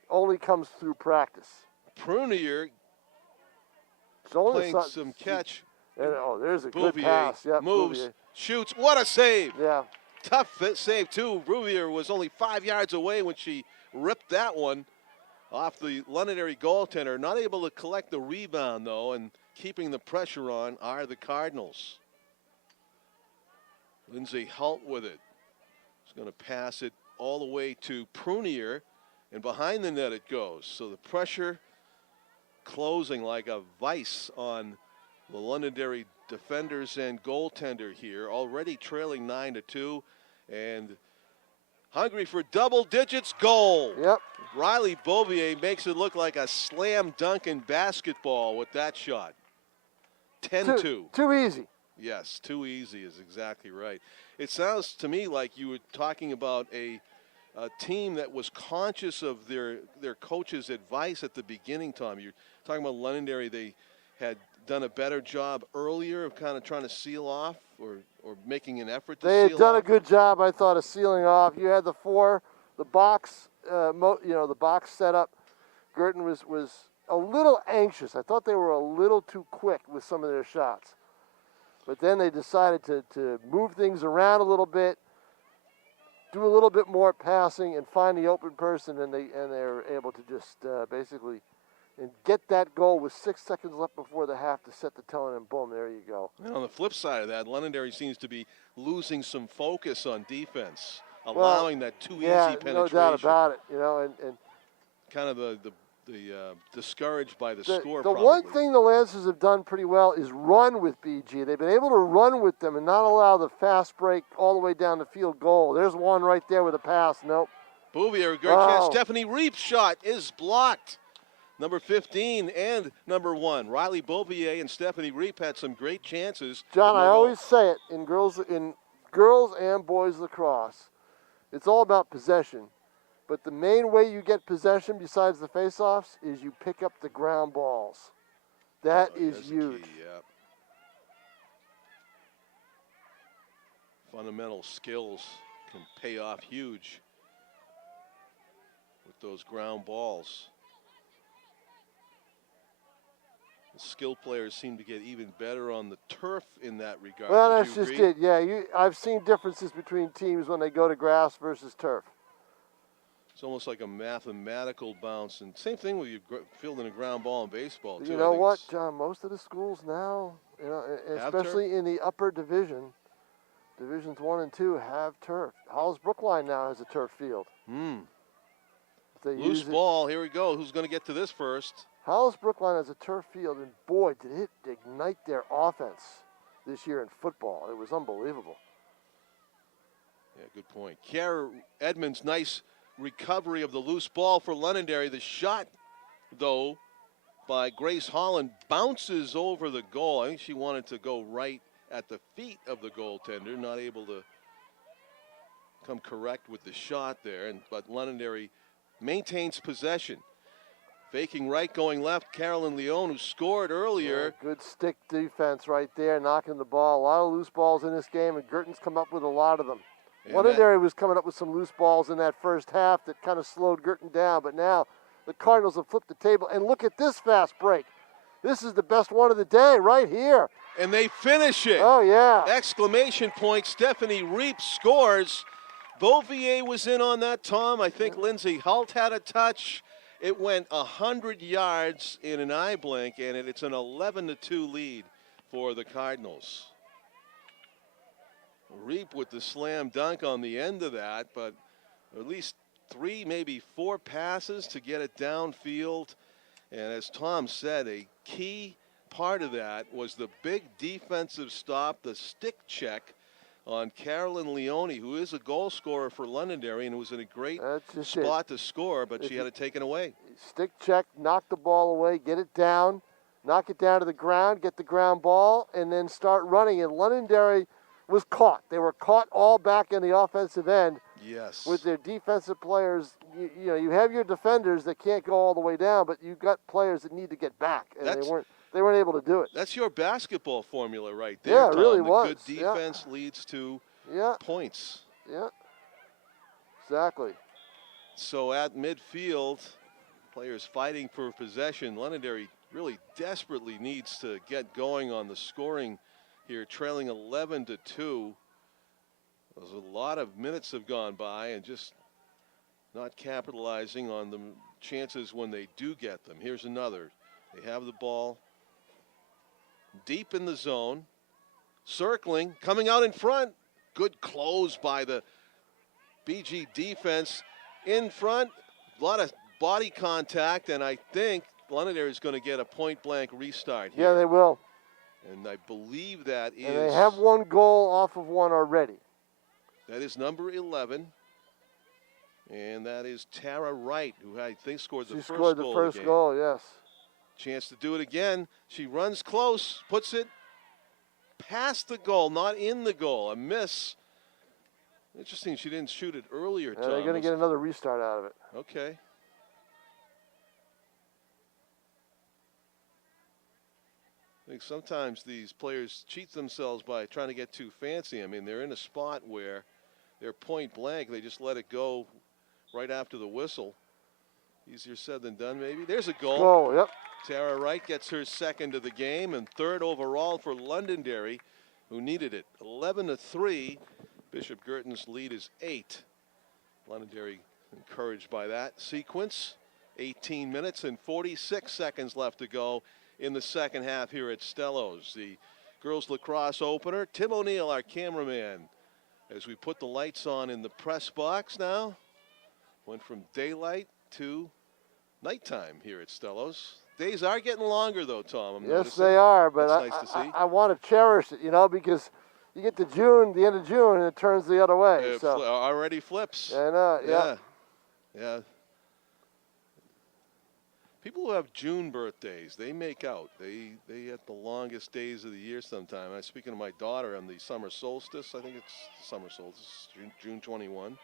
only comes through practice. Prunier playing some catch. And, there's a Bouvier good pass. Yep, moves, Bouvier. shoots. What a save. Yeah. Tough save, too. Bouvier was only 5 yards away when she ripped that one off the Londonderry goaltender. Not able to collect the rebound, though, and keeping the pressure on are the Cardinals. Lindsay Halt with it. She's going to pass it all the way to Prunier, and behind the net it goes. So the pressure closing like a vice on the Londonderry defenders and goaltender here, already trailing 9-2, and hungry for double digits goal. Yep. Riley Bouvier makes it look like a slam dunk in basketball with that shot. 10-2. Too easy. Yes, too easy is exactly right. It sounds to me like you were talking about a team that was conscious of their coach's advice at the beginning, Tom. You're talking about Londonderry. They had done a better job earlier of kind of trying to seal off or making an effort to seal off. They had done a good job, I thought, of sealing off. You had the box, the box setup. Girton was a little anxious. I thought they were a little too quick with some of their shots. But then they decided to move things around a little bit, do a little bit more passing, and find the open person, and they were able to just basically and get that goal with 6 seconds left before the half to set the tone, and boom, there you go. And on the flip side of that, Londonderry seems to be losing some focus on defense, allowing that too easy penetration. No doubt about it. And kind of the discouraged by the score. The probably. one thing the Lancers have done pretty well is run with BG. They've been able to run with them and not allow the fast break all the way down the field goal. There's one right there with a pass. Nope. Bouvier, good chance. Stephanie Reep's shot is blocked. Number 15 and number 1. Riley Bouvier and Stephanie Reep had some great chances. John, I always say it in girls and boys lacrosse. It's all about possession. But the main way you get possession besides the face-offs is you pick up the ground balls. That is huge. Key, yeah. Fundamental skills can pay off huge with those ground balls. The skilled players seem to get even better on the turf in that regard. Well, that's just it. Yeah, I've seen differences between teams when they go to grass versus turf. It's almost like a mathematical bounce. And same thing with you fielding a ground ball in baseball, too. You know what, John? Most of the schools now, especially in the upper division, Divisions 1 and 2 have turf. Hollis Brookline now has a turf field. Loose ball. Here we go. Who's going to get to this first? Hollis Brookline has a turf field, and boy, did it ignite their offense this year in football. It was unbelievable. Yeah, good point. Kiara Edmonds, nice recovery of the loose ball for Londonderry. The shot, though, by Grace Holland bounces over the goal. I think she wanted to go right at the feet of the goaltender, not able to come correct with the shot there. But Londonderry maintains possession. Faking right, going left, Carolyn Leone, who scored earlier. Good stick defense right there, knocking the ball. A lot of loose balls in this game, and Girton's come up with a lot of them. Londonderry was coming up with some loose balls in that first half that kind of slowed Girton down, but now the Cardinals have flipped the table. And look at this fast break. This is the best one of the day right here. And they finish it. Oh, yeah. Exclamation point. Stephanie Reep scores. Beauvier was in on that, Tom. I think Lindsay Holt had a touch. It went 100 yards in an eye blink, and it's an 11-2 lead for the Cardinals. Reap with the slam dunk on the end of that, but at least 3, maybe 4 passes to get it downfield. And as Tom said, a key part of that was the big defensive stop, the stick check on Carolyn Leone, who is a goal scorer for Londonderry, and was in a great spot to score, but she had it taken away. Stick check, knock the ball away, get it down, knock it down to the ground, get the ground ball, and then start running. And Londonderry was caught. They were caught all back in the offensive end. Yes. With their defensive players. You know, you have your defenders that can't go all the way down, but you've got players that need to get back, and they weren't able to do it. That's your basketball formula right there, Yeah, it Tom. really was. Good defense leads to points. Yeah, exactly. So at midfield, players fighting for possession. Londonderry really desperately needs to get going on the scoring here, trailing 11-2. There's a lot of minutes have gone by and just not capitalizing on the chances when they do get them. Here's another. They have the ball deep in the zone, circling, coming out in front. Good close by the BG defense in front. A lot of body contact, and I think Londonderry is going to get a point-blank restart here. Yeah, they will. And I believe that is... And they have one goal off of one already. That is number 11. And that is Tara Wright, who I think scored the first goal. She scored the first goal, yes. Chance to do it again. She runs close, puts it past the goal, not in the goal. A miss. Interesting she didn't shoot it earlier, Tom. They're going to get another restart out of it. Okay. I think sometimes these players cheat themselves by trying to get too fancy. I mean, they're in a spot where they're point blank. They just let it go right after the whistle. Easier said than done, maybe. There's a goal. Goal, yep. Tara Wright gets her second of the game and third overall for Londonderry, who needed it. 11-3. Bishop Girton's lead is 8. Londonderry encouraged by that sequence. 18 minutes and 46 seconds left to go in the second half here at Stello's. The girls lacrosse opener. Tim O'Neill, our cameraman, as we put the lights on in the press box now. Went from daylight to nighttime here at Stello's. Days are getting longer, though, Tom. Yes, they are, but nice to see. I want to cherish it, you know, because you get to June, the end of June, and it turns the other way. It so. already flips. I know, yeah. Yeah. People who have June birthdays, they make out. They have the longest days of the year sometime. I'm speaking to my daughter on the summer solstice. I think it's summer solstice, June 21.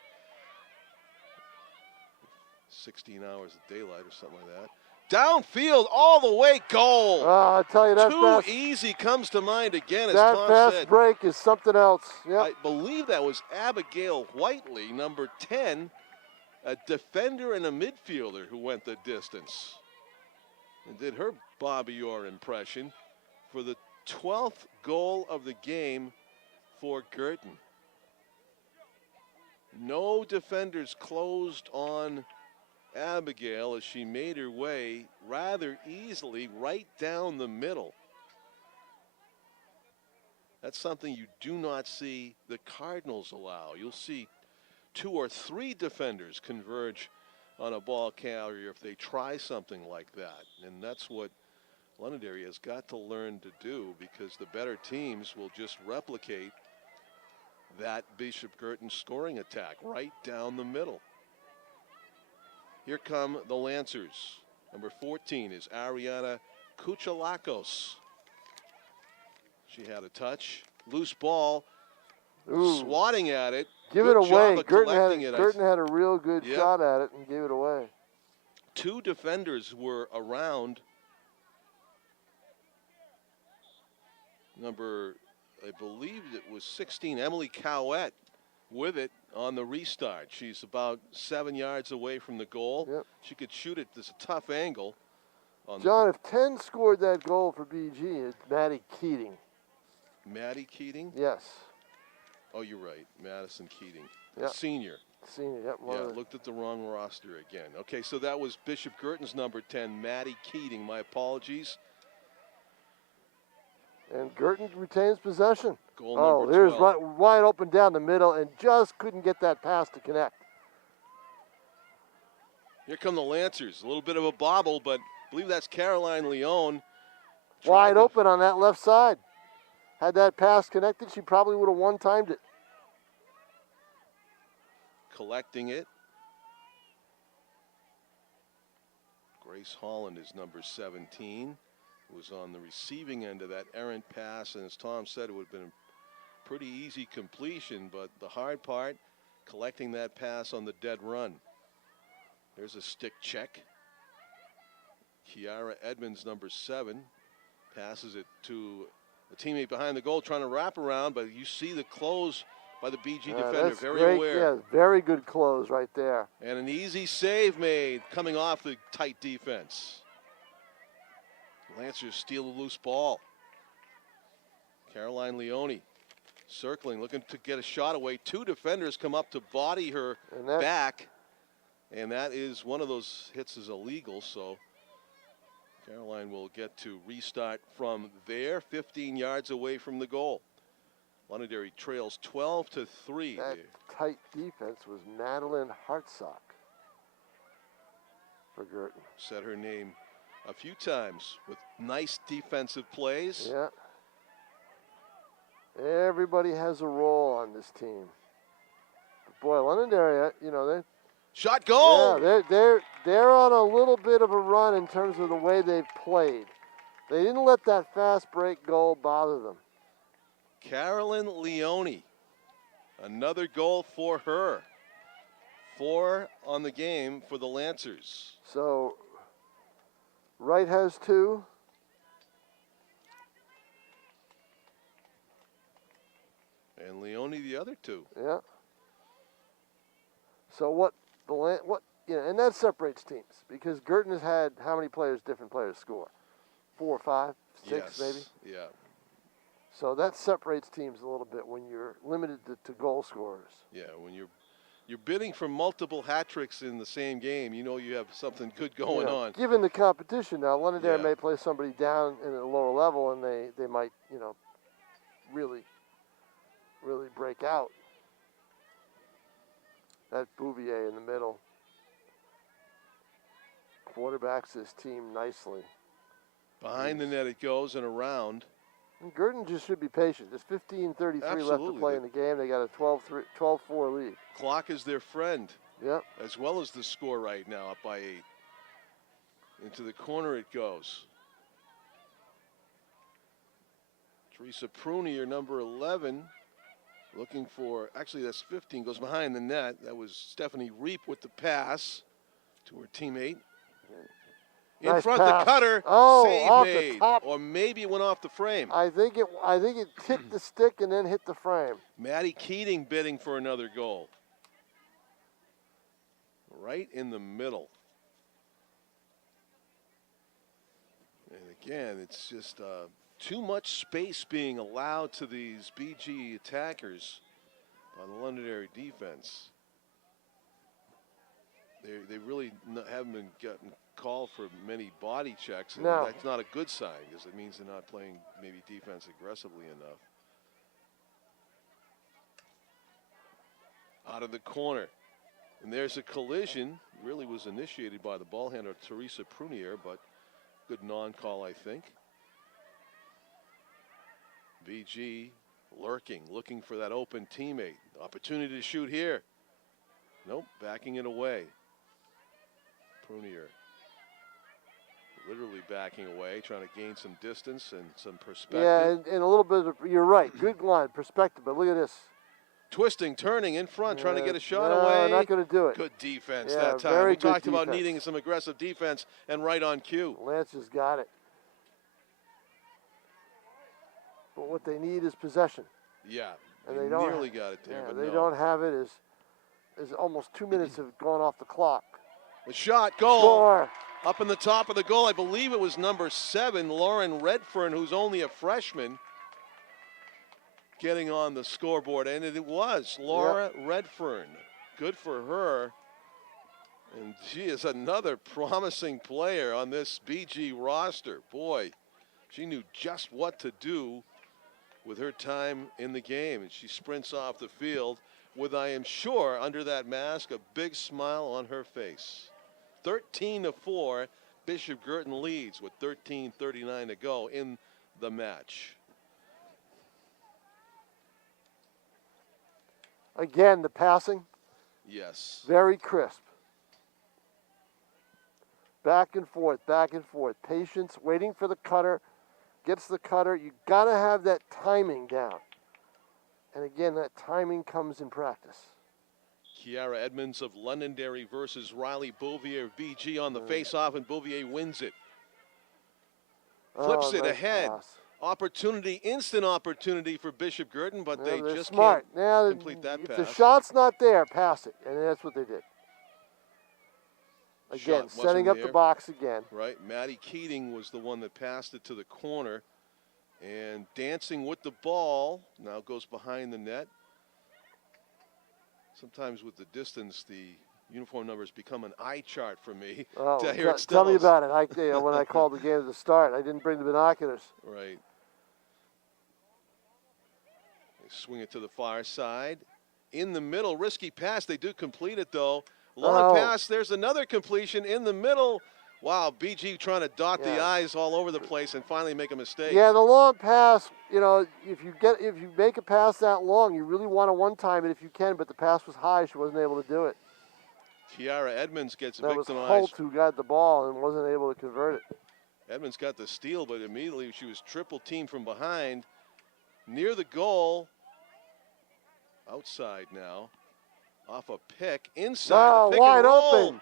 16 hours of daylight or something like that. Downfield, all the way, goal. I tell you, that Too fast, easy comes to mind again, as that Tom fast said. break is something else. Yep. I believe that was Abigail Whiteley, number 10, a defender and a midfielder who went the distance and did her Bobby Orr impression for the 12th goal of the game for Girton. No defenders closed on Abigail as she made her way rather easily right down the middle. That's something you do not see the Cardinals allow. You'll see 2 or 3 defenders converge on a ball carrier if they try something like that. And that's what Londonderry has got to learn to do, because the better teams will just replicate that Bishop Girton scoring attack right down the middle. Here come the Lancers. Number 14 is Ariana Kuchalakos. She had a touch. Loose ball. Ooh. Swatting at it. Give Good it away. job of Girton collecting had a real good shot at it and gave it away. 2 defenders were around. Number, I believe it was 16, Emily Cowett, with it on the restart. She's about 7 yards away from the goal. Yep. She could shoot it this tough angle. John, if 10 scored that goal for BG, it's Maddie Keating. Maddie Keating? Yes. Oh, you're right. Madison Keating, Yep. senior. Senior, yep. Yeah, looked at the wrong roster again. Okay, so that was Bishop Girton's number 10, Maddie Keating. My apologies. And Girton retains possession. Goal Oh, number there's 12. wide open down the middle and just couldn't get that pass to connect. Here come the Lancers. A little bit of a bobble, but I believe that's Caroline Leone. Wide open on that left side. Had that pass connected, she probably would have one-timed it. Collecting it. Grace Holland is number 17. Was on the receiving end of that errant pass, and as Tom said, it would have been a pretty easy completion, but the hard part, collecting that pass on the dead run. There's a stick check. Kiara Edmonds, number 7, passes it to a teammate behind the goal trying to wrap around, but you see the close by the BG defender, That's very great. aware. Yeah, very good close right there. And an easy save made coming off the tight defense. Lancers steal a loose ball. Caroline Leone circling, looking to get a shot away. 2 defenders come up to body her back. And that is one of those hits is illegal, so Caroline will get to restart from there, 15 yards away from the goal. Londonderry trails 12-3. That tight defense was Madeline Hartsock for Girton. Said her name a few times with nice defensive plays. Yeah. Everybody has a role on this team. But boy, Londonderry, you know, they shot goal. Yeah, they're on a little bit of a run in terms of the way they've played. They didn't let that fast break goal bother them. Carolyn Leone, another goal for her. 4 on the game for the Lancers. So Wright has 2. And Leone the other 2. Yeah. So and that separates teams because Girton has had how many players, different players score? 4, 5, 6 Yes. maybe? Yeah. So that separates teams a little bit when you're limited to goal scorers. Yeah, when you're bidding for multiple hat tricks in the same game, you know you have something good going on. Given the competition now, Londonderry Yeah. may play somebody down in a lower level and they might, really break out. That Bouvier in the middle quarterbacks his team nicely. Behind the net it goes and around. And Girton just should be patient. There's 15:33 left to Absolutely. play in the game. They got a 12-4 lead. Clock is their friend. Yep. As well as the score right now, up by 8. Into the corner it goes. Teresa Prunier, number 11, looking for, actually that's 15, goes behind the net. That was Stephanie Reap with the pass to her teammate. In Nice front, pass. the cutter, Oh, save off the made. top. Or maybe it went off the frame. I think it hit the stick and then hit the frame. Maddie Keating bidding for another goal. Right in the middle. And again, it's just too much space being allowed to these BG attackers by the Londonderry defense. They really haven't been getting called for many body checks, and No. that's not a good sign because it means they're not playing maybe defense aggressively enough. Out of the corner. And there's a collision. Really was initiated by the ball handler, Teresa Prunier, but good non-call, I think. BG lurking, looking for that open teammate. Opportunity to shoot here. Nope, backing it away. Prunier literally backing away, trying to gain some distance and some perspective. Yeah, and a little bit of, you're right, good line, perspective, but look at this. Twisting, turning in front, trying to get a shot no, away. not going to do it. Good defense Yeah, that time. very We good talked about defense. needing some aggressive defense, and right on cue. Lance has got it. But what they need is possession. Yeah, And they they don't nearly got it there, Yeah, but they no. don't have it as almost 2 minutes have gone off the clock. The shot, goal. Score. Up in the top of the goal, I believe it was number 7, Lauren Redfern, who's only a freshman. getting on the scoreboard, and it was Laura Redfern. Good for her. And she is another promising player on this BG roster. Boy, she knew just what to do with her time in the game, and she sprints off the field with, I am sure, under that mask, a big smile on her face. 13-4, Bishop Girton leads with 13:39 to go in the match. Again, the passing, Yes. very crisp. Back and forth, back and forth. Patience, waiting for the cutter. Gets the cutter. You got to have that timing down. And again, that timing comes in practice. Kiara Edmonds of Londonderry versus Riley Bouvier of BG on the face-off, and Bouvier wins it. Flips it nice ahead. pass. Opportunity, instant opportunity for Bishop Girton, but they They're just smart. can't Now, complete that if pass. the shot's not there, pass it. And that's what they did. Again, Shot setting wasn't up there. the box again. Right, Maddie Keating was the one that passed it to the corner, and dancing with the ball, now goes behind the net. Sometimes with the distance, the uniform numbers become an eye chart for me. Oh, Here it tell me stills. about it. When I called the game at the start, I didn't bring the binoculars. Right. They swing it to the far side. In the middle, risky pass. They do complete it, though. Long pass. There's another completion in the middle. Wow, BG trying to dot the I's all over the place and finally make a mistake. Yeah, the long pass, if you make a pass that long, you really want to one-time it if you can, but the pass was high. She wasn't able to do it. Kiara Edmonds gets That was victimized. Holt who got the ball and wasn't able to convert it. Edmonds got the steal, but immediately she was triple teamed from behind. Near the goal. Outside now. Off a pick. Inside the pick wide and roll. open.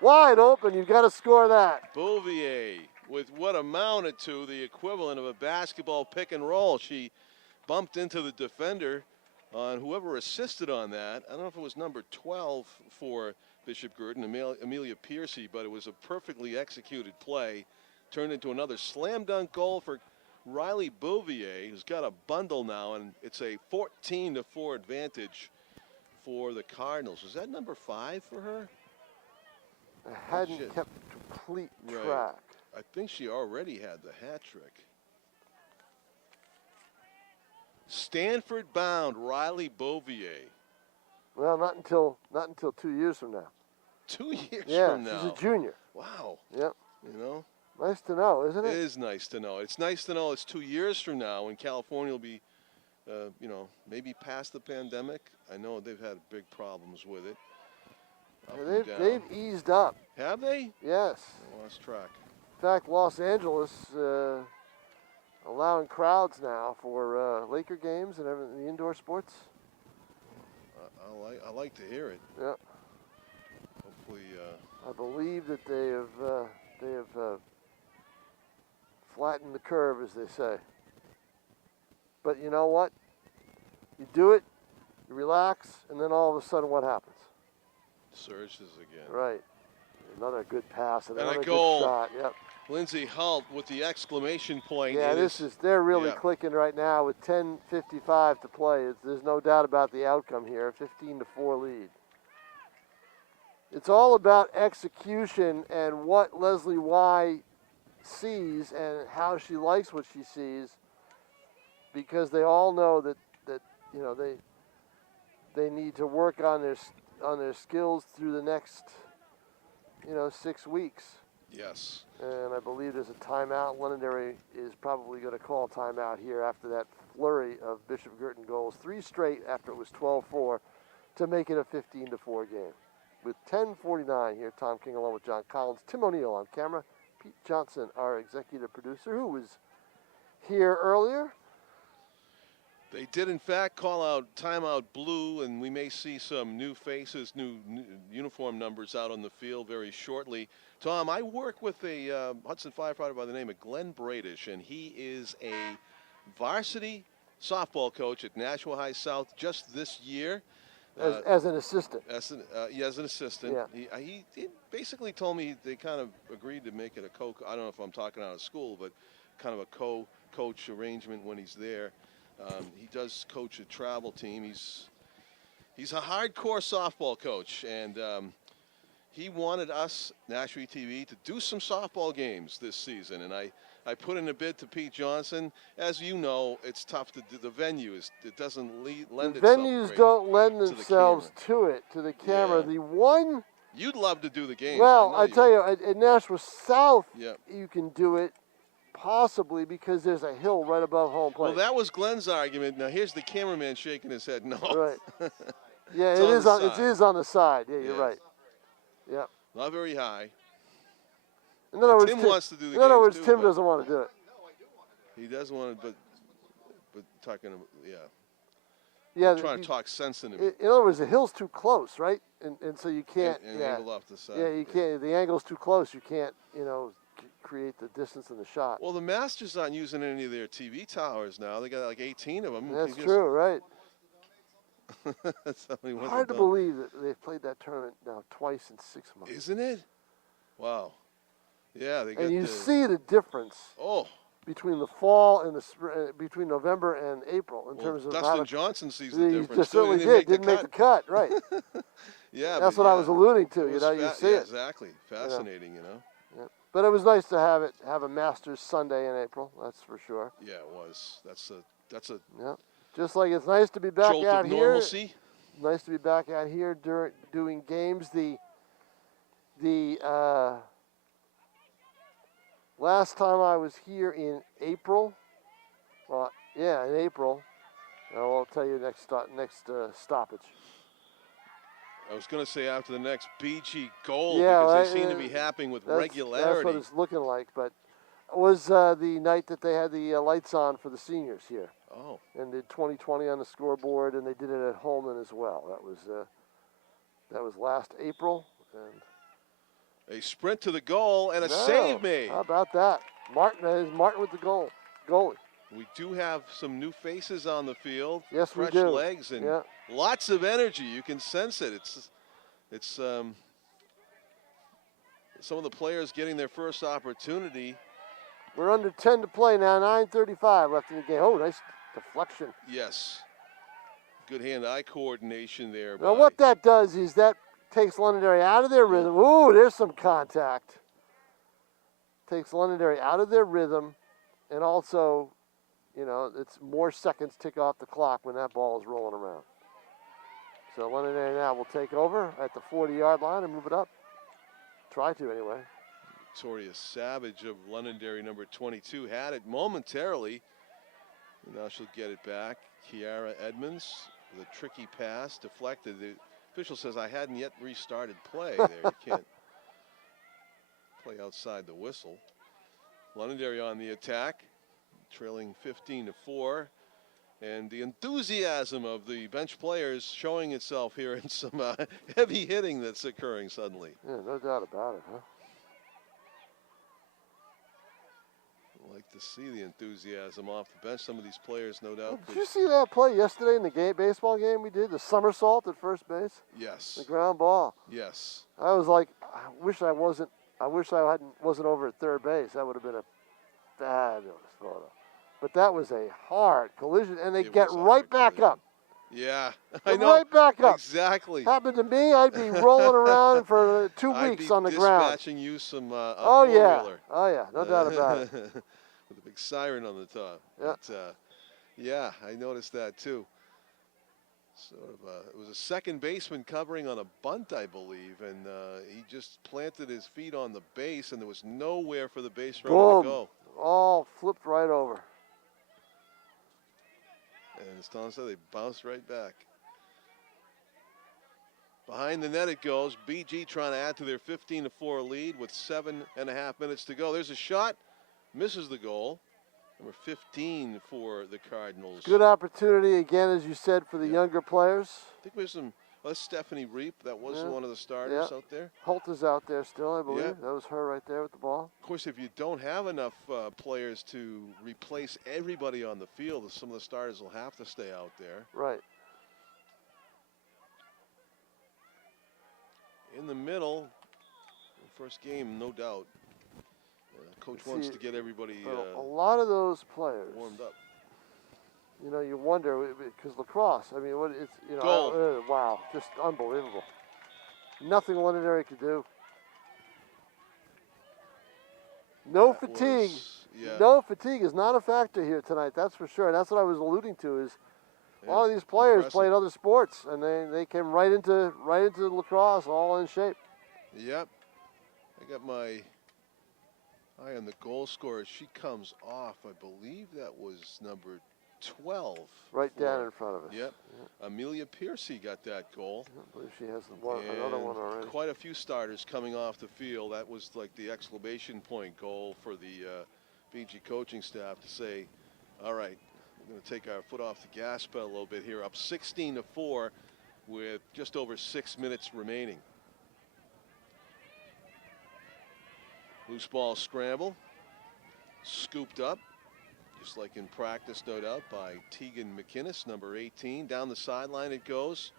Wide open. You've got to score that. Bouvier with what amounted to the equivalent of a basketball pick and roll. She bumped into the defender on whoever assisted on that. I don't know if it was number 12 for Bishop Girton, Amelia Piercy, but it was a perfectly executed play. Turned into another slam dunk goal for Riley Bouvier, who's got a bundle now, and it's a 14-4 advantage for the Cardinals. Was that number 5 for her? I hadn't kept complete track. I think she already had the hat trick. Stanford bound Riley Bouvier. Well, not until 2 years from now. 2 years from now. Yeah, she's a junior. Wow. Yep. You know? Nice to know, isn't it? It is nice to know. It's nice to know it's 2 years from now when California will be, maybe past the pandemic. I know they've had big problems with it. They've eased up. Have they? Yes. I lost track. In fact, Los Angeles allowing crowds now for Laker games and everything, the indoor sports. I like to hear it. Yeah. Hopefully. I believe that they have flattened the curve, as they say. But you know what? You do it, you relax, and then all of a sudden, what happens? Surges again. Right. Another good pass, And another a goal. good shot. Yep. Lindsay Hult with the exclamation point. Yeah, they're really clicking right now with 10:55 to play. There's no doubt about the outcome here, 15-4 lead. It's all about execution and what Leslie Y sees and how she likes what she sees, because they all know that they need to work on their skills through the next 6 weeks. Yes. And I believe there's a timeout. Londonderry is probably going to call timeout here after that flurry of Bishop Girton goals. 3 straight after it was 12-4 to make it a 15-4 game. With 10:49 here, Tom King along with John Collins, Tim O'Neill on camera, Pete Johnson, our executive producer, who was here earlier. They did, in fact, call out timeout blue, and we may see some new faces, new uniform numbers out on the field very shortly. Tom, I work with a Hudson firefighter by the name of Glenn Bradish, and he is a varsity softball coach at Nashua High South just this year. As an assistant. As an assistant. Yeah. He basically told me they kind of agreed to make it I don't know if I'm talking out of school, but kind of a co-coach arrangement when he's there. He does coach a travel team. He's a hardcore softball coach, and he wanted us, Nashville TV, to do some softball games this season. And I put in a bid to Pete Johnson. As you know, it's tough to do. The venue it doesn't lend The itself venues great don't lend to the themselves camera. to the camera. Yeah. The one, You'd love to do the games. well, know I tell you, at Nashville South, Yeah. you can do it possibly because there's a hill right above home plate. Well, that was Glenn's argument. Now here's the cameraman shaking his head. No. Right. Yeah, It's it on is the on. It side. is on the side. Yeah, you're Yes. right. Yeah. Not very high. In other words, Tim wants to do the in other games words, too, Tim but doesn't want to do it. He does want to, but talking, yeah. Yeah. Trying to talk sense into me. In other words, the hill's too close, right? And so you can't. And yeah. angle off the side. Yeah, you can't. The angle's too close. You can't. Create the distance in the shot. Well, the Masters aren't using any of their TV towers now. They got like 18 of them. That's true, right? Somebody wasn't Hard to done. believe that they've played that tournament now twice in 6 months. Isn't it? Wow. Yeah, they got And you the, see the difference Oh, between the fall and the between November and April in well, terms of Dustin Johnson sees the he difference. just too. certainly He didn't make the cut, right? Yeah, That's but what I yeah, was alluding to. it You was know, you see yeah, it. exactly. Fascinating, you know. Yeah. But it was nice to have a Masters Sunday in April. That's for sure. Yeah, it was. That's a Yeah. Just like it's nice to be back jolt out of here. normalcy. Nice to be back out here doing games. The last time I was here in April, in April. I'll tell you next stoppage. I was going to say after the next BG goal Yeah, because right, they seem to be happening with That's regularity. what it's looking like. But it was the night that they had the lights on for the seniors here. Oh, And did 2020 on the scoreboard, and they did it at Holman as well. That was last April. And a sprint to the goal and a no, save made. How about that? Martin with the goalie. We do have some new faces on the field. Yes, we fresh do. legs and Yeah. lots of energy. You can sense it. It's some of the players getting their first opportunity. We're under 10 to play now. 9:35 left in the game. Oh, nice deflection. Yes, good hand-eye coordination there. Now by- what that does is that takes Londonderry out of their rhythm. Ooh, there's some contact. Takes Londonderry out of their rhythm, and also, it's more seconds tick off the clock when that ball is rolling around. So Londonderry now will take over at the 40-yard line and move it up. Try to, anyway. Victoria Savage of Londonderry, number 22, had it momentarily. And now she'll get it back. Kiara Edmonds with a tricky pass, deflected. The official says, I hadn't yet restarted play there. You can't play outside the whistle. Londonderry on the attack, trailing 15-4. And the enthusiasm of the bench players showing itself here in some heavy hitting that's occurring suddenly. Yeah, no doubt about it, huh? Like to see the enthusiasm off the bench. Some of these players, no doubt. Did you see that play yesterday in the baseball game we did? The somersault at first base? Yes. The ground ball. Yes. I was like, I wish I wasn't over at third base. That would have been a fabulous photo. But that was a hard collision, and they It get was a right hard back collision. up. Yeah, I Get know. right back up. Exactly. Happened to me, I'd be rolling around for 2 I'd weeks be on the ground. dispatching you some Oh yeah, four-wheeler. oh yeah, no doubt about it. With a big siren on the top. Yeah. But, yeah, I noticed that too. Sort of, it was a second baseman covering on a bunt, I believe, and he just planted his feet on the base, and there was nowhere for the base runner Boom. to go. All flipped right over. And as Tom said, they bounced right back. Behind the net it goes. BG trying to add to their 15-4 lead with 7.5 minutes to go. There's a shot. Misses the goal. Number 15 for the Cardinals. Good opportunity again, as you said, for the younger players. I think there's some. Well, that's Stephanie Reap. That was Yeah. one of the starters Yeah. out there. Holt is out there still, I believe. Yeah. That was her right there with the ball. Of course, if you don't have enough players to replace everybody on the field, some of the starters will have to stay out there. Right. In the middle, first game, no doubt. Coach wants to get everybody A lot of those players warmed up. You know, you wonder because lacrosse. I mean, what it's you know, Goal. wow, just unbelievable. Nothing Londonderry could do. No That fatigue. yeah. No fatigue is not a factor here tonight. That's for sure. That's what I was alluding to. Is a lot of these players Impressive. played other sports, and they came right into lacrosse, all in shape. Yep. I got my eye on the goal scorer. She comes off. I believe that was number 12. Right down in front of us. Yep. Amelia Piercy got that goal. I believe she has another one already. Quite a few starters coming off the field. That was like the exclamation point goal for the BG coaching staff to say, all right, we're going to take our foot off the gas pedal a little bit here. Up 16-4 with just over 6 minutes remaining. Loose ball scramble. Scooped up, just like in practice, no doubt, by Tegan McInnes, number 18. Down the sideline it goes.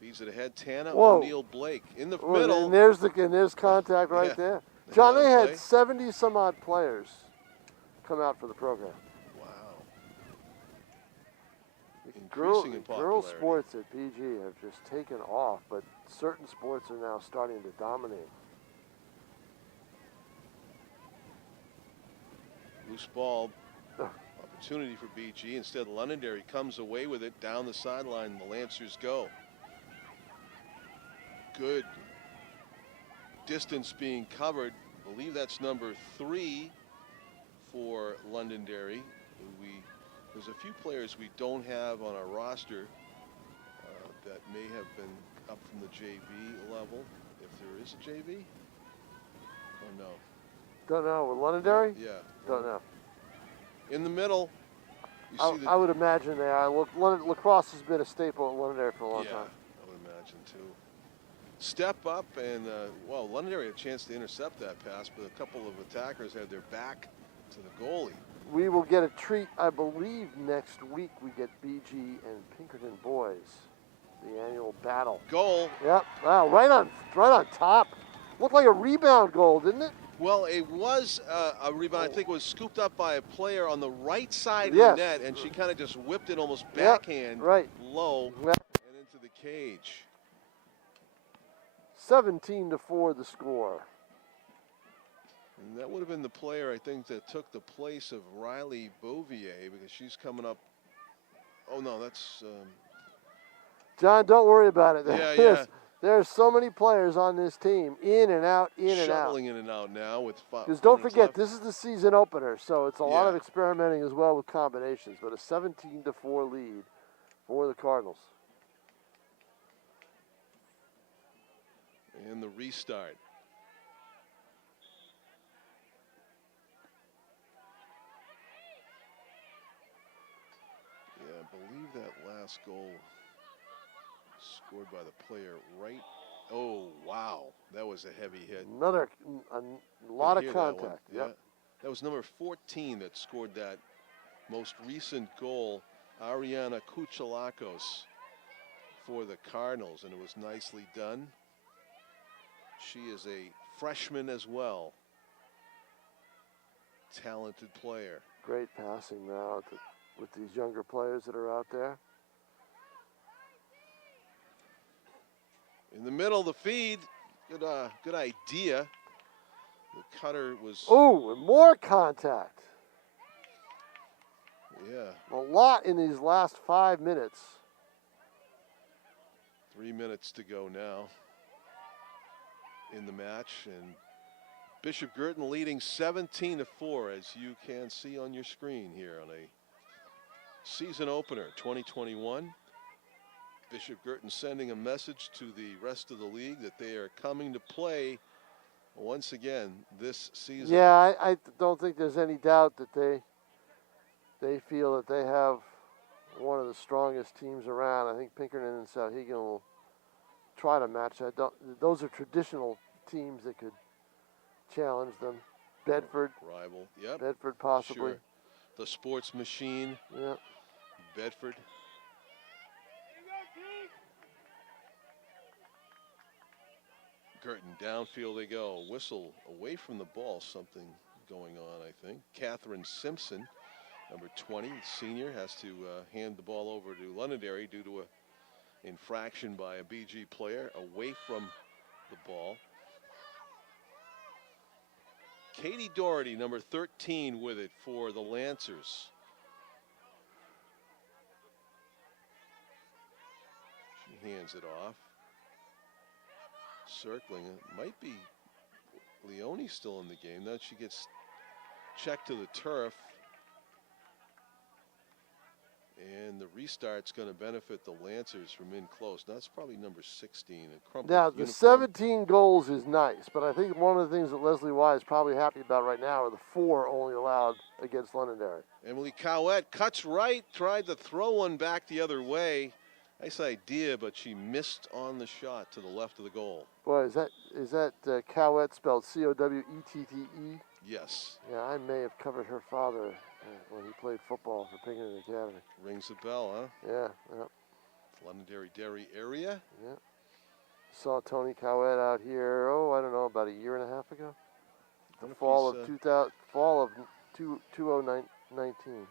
Feeds it ahead. Tana O'Neill Blake in the middle. And there's contact right there. John, they had 70 some odd players come out for the program. Wow. Girl sports at BG have just taken off, but certain sports are now starting to dominate. Loose ball. Opportunity for BG. Instead, Londonderry comes away with it down the sideline. The Lancers go. Good distance being covered. I believe that's number 3 for Londonderry. There's a few players we don't have on our roster that may have been up from the JV level, if there is a JV. Oh no. Don't know. With Londonderry? Yeah. Don't know. In the middle. I would imagine they are. Lacrosse has been a staple at Londonderry for a long time. I would imagine too. Step up and, well, Londonderry had a chance to intercept that pass, but a couple of attackers had their back to the goalie. We will get a treat, I believe, next week. We get BG and Pinkerton boys, the annual battle. Goal. Yep. Wow. Right on top. Looked like a rebound goal, didn't it? Well, it was a rebound. I think it was scooped up by a player on the right side of the net, and she kind of just whipped it almost backhand low and into the cage. 17-4 the score. And that would have been the player, I think, that took the place of Riley Bouvier, because she's coming up. Oh, no, that's... John, don't worry about it. Yeah. There's so many players on this team, in and out, in and out. Shuttling in and out now with 5 Because don't forget, this is the season opener, so it's a lot of experimenting as well with combinations. But a 17-4 lead for the Cardinals. And the restart. Yeah, I believe that last goal scored by the player right. Oh, wow. That was a heavy hit. A lot of contact. Yep. That was number 14 that scored that most recent goal, Ariana Kuchalakos, for the Cardinals, and it was nicely done. She is a freshman as well. Talented player. Great passing now with these younger players that are out there. In the middle of the feed, good idea. The cutter was... Oh, and more contact. Yeah. A lot in these last 5 minutes. 3 minutes to go now in the match, and Bishop Girton leading 17-4, as you can see on your screen here on a season opener 2021. Bishop Girton sending a message to the rest of the league that they are coming to play once again this season. Yeah, I don't think there's any doubt that they feel that they have one of the strongest teams around. I think Pinkerton and Souhegan will try to match that. Those are traditional teams that could challenge them. Bedford. Rival, yep. Bedford possibly. Sure. The Sports Machine. Yep. Bedford. Girton, downfield they go. Whistle away from the ball, something going on, I think. Catherine Simpson Number 20, senior, has to hand the ball over to Londonderry due to an infraction by a BG player away from the ball. Katie Doherty, number 13, with it for the Lancers. She hands it off. Circling, it might be Leone still in the game. Then she gets checked to the turf. And the restart's going to benefit the Lancers from in close. Now, that's probably number 16. A crumpled Now, the uniform. 17 goals is nice, but I think one of the things that Leslie Y is probably happy about right now are the 4 only allowed against Londonderry. Emily Cowett cuts right, tried to throw one back the other way. Nice idea, but she missed on the shot to the left of the goal. Boy, is that Cowett spelled C-O-W-E-T-T-E? Yes. Yeah, I may have covered her father when he played football for Pregame Academy. Rings a bell, huh? Yeah, yeah. Londonderry Dairy area. Yeah. Saw Tony Cowett out here, I don't know, about a year and a half ago. The fall of 2019.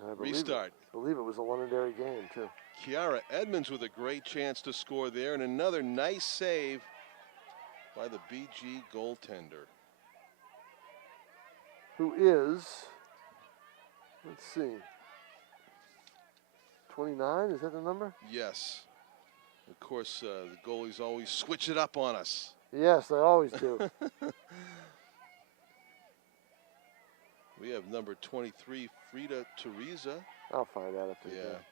I Restart. believe it was a Londonderry game, too. Kiara Edmonds with a great chance to score there, and another nice save by the BG goaltender. Who is, let's see, 29, is that the number? Yes. Of course, the goalies always switch it up on us. Yes, they always do. We have number 23, Frida Teresa. I'll find out after the Yeah. game.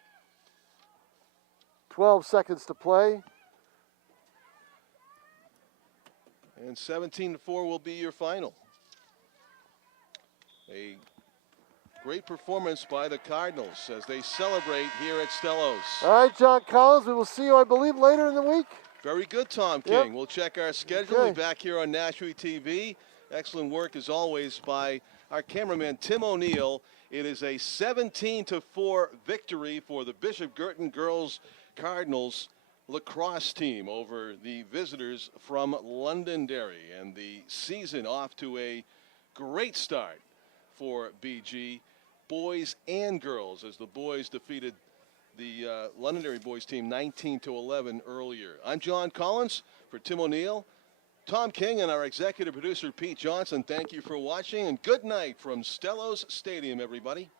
12 seconds to play. And 17-4 will be your final. A great performance by the Cardinals as they celebrate here at Stellos. All right, John Collins, we will see you, I believe, later in the week. Very good, Tom Yep. King. We'll check our schedule. Okay. We're back here on Nashua TV. Excellent work, as always, by our cameraman, Tim O'Neill. It is a 17-4 victory for the Bishop Girton Girls Cardinals lacrosse team over the visitors from Londonderry. And the season off to a great start for BG, boys and girls, as the boys defeated the Londonderry boys team 19-11 earlier. I'm John Collins for Tim O'Neill, Tom King, and our executive producer, Pete Johnson. Thank you for watching, and good night from Stellos Stadium, everybody.